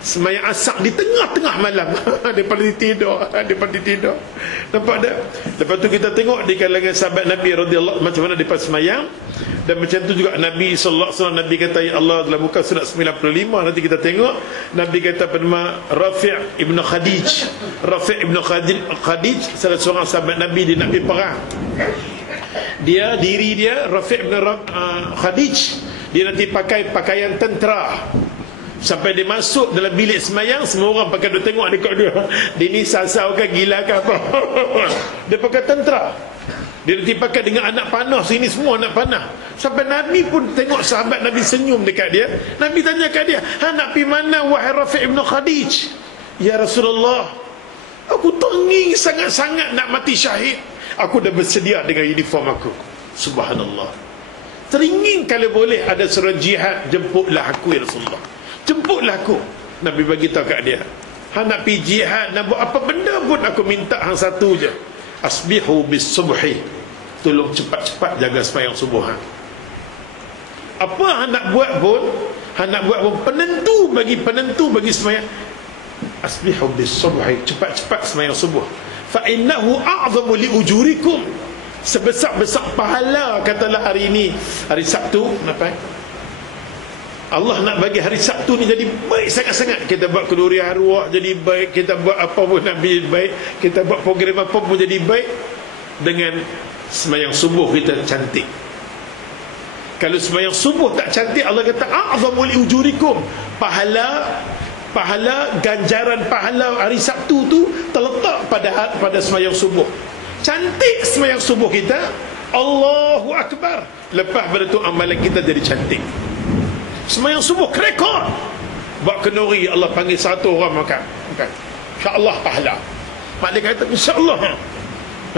semayang asar di tengah-tengah malam. Daripada tidur. Nampak tak? Lepas tu kita tengok di kalangan sahabat Nabi radhiyallahu macam mana mereka semayang. Dan macam tu juga Nabi SAW, Nabi kata, ya Allah, dalam muka surat 95 nanti kita tengok, Nabi kata pada Rafi' ibn Khadij, salah seorang sahabat Nabi, dia nak pergi perang. Diri dia Rafi' ibn Khadij, dia nanti pakai pakaian tentera. Sampai dia masuk dalam bilik semayang, semua orang pakai, dia tengok dekat dia ni sasau ke, gila ke apa. Dia pakai tentera. Dia nanti pakai dengan anak panah sini, semua anak panah. Sampai Nabi pun tengok sahabat Nabi senyum dekat dia. Nabi tanya kat dia, nak pergi mana wahai Rafi' ibn Khadij? Ya Rasulullah, aku tenging sangat-sangat nak mati syahid. Aku dah bersedia dengan uniform aku. Subhanallah. Teringin kalau boleh ada suruh jihad, jemputlah aku ya Rasulullah, jemputlah aku. Nabi bagi tahu kat dia, nak pergi jihad, nak buat apa benda pun, aku minta hang satu je, asbihu bis subhi, tolong cepat-cepat jaga sembahyang subuh. Apa hang nak buat pun, penentu bagi sembahyang, asbihu bis subhi, cepat-cepat sembahyang subuh, fa innahu a'zamu li ujurikum, sebesar-besar pahala. Katalah hari ini hari Sabtu, kenapa Allah nak bagi hari Sabtu ni jadi baik sangat-sangat. Kita buat kenduri arwah jadi baik, kita buat apa pun Nabi baik, kita buat program apa pun jadi baik, dengan sembahyang subuh kita cantik. Kalau sembahyang subuh tak cantik, Allah kata a'zamu li ujurikum, pahala ganjaran pahala hari Sabtu tu terletak pada sembahyang subuh. Cantik sembahyang subuh kita, Allahu Akbar, lepas pada tu amalan kita jadi cantik. Sembahyang subuh rekod, buat kenduri, Allah panggil satu orang makan, insya-Allah pahala. Malaikat kata insya-Allah.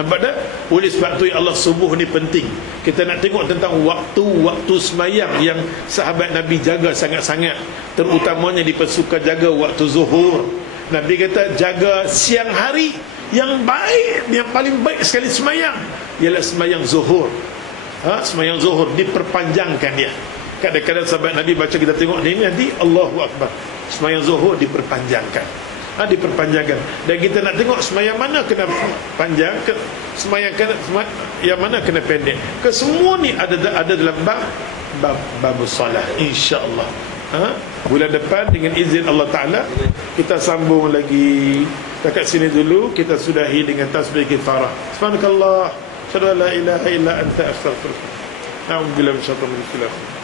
Nampak tak? Oleh sebab tu ya Allah, subuh ni penting. Kita nak tengok tentang waktu sembahyang yang sahabat Nabi jaga sangat-sangat, terutamanya dipersuka jaga waktu zuhur. Nabi kata jaga siang hari, yang baik, yang paling baik sekali sembahyang ialah sembahyang zuhur. Sembahyang zuhur diperpanjangkan dia. Kadang-kadang sahabat Nabi baca, kita tengok ni nanti Allahu Akbar, sembahyang zuhur diperpanjangkan, diperpanjangkan. Dan kita nak tengok sembahyang mana kena panjang, sembahyang yang mana kena pendek. Kesemua ni ada dalam bab solat, insya-Allah. Bulan depan dengan izin Allah Ta'ala kita sambung lagi. Dekat sini dulu kita sudahi dengan tasbih kifarah. Subhanakallah, syada la ilaha illa anta, astaghfiruka. A'udzu billahi minasyaitonir rajim.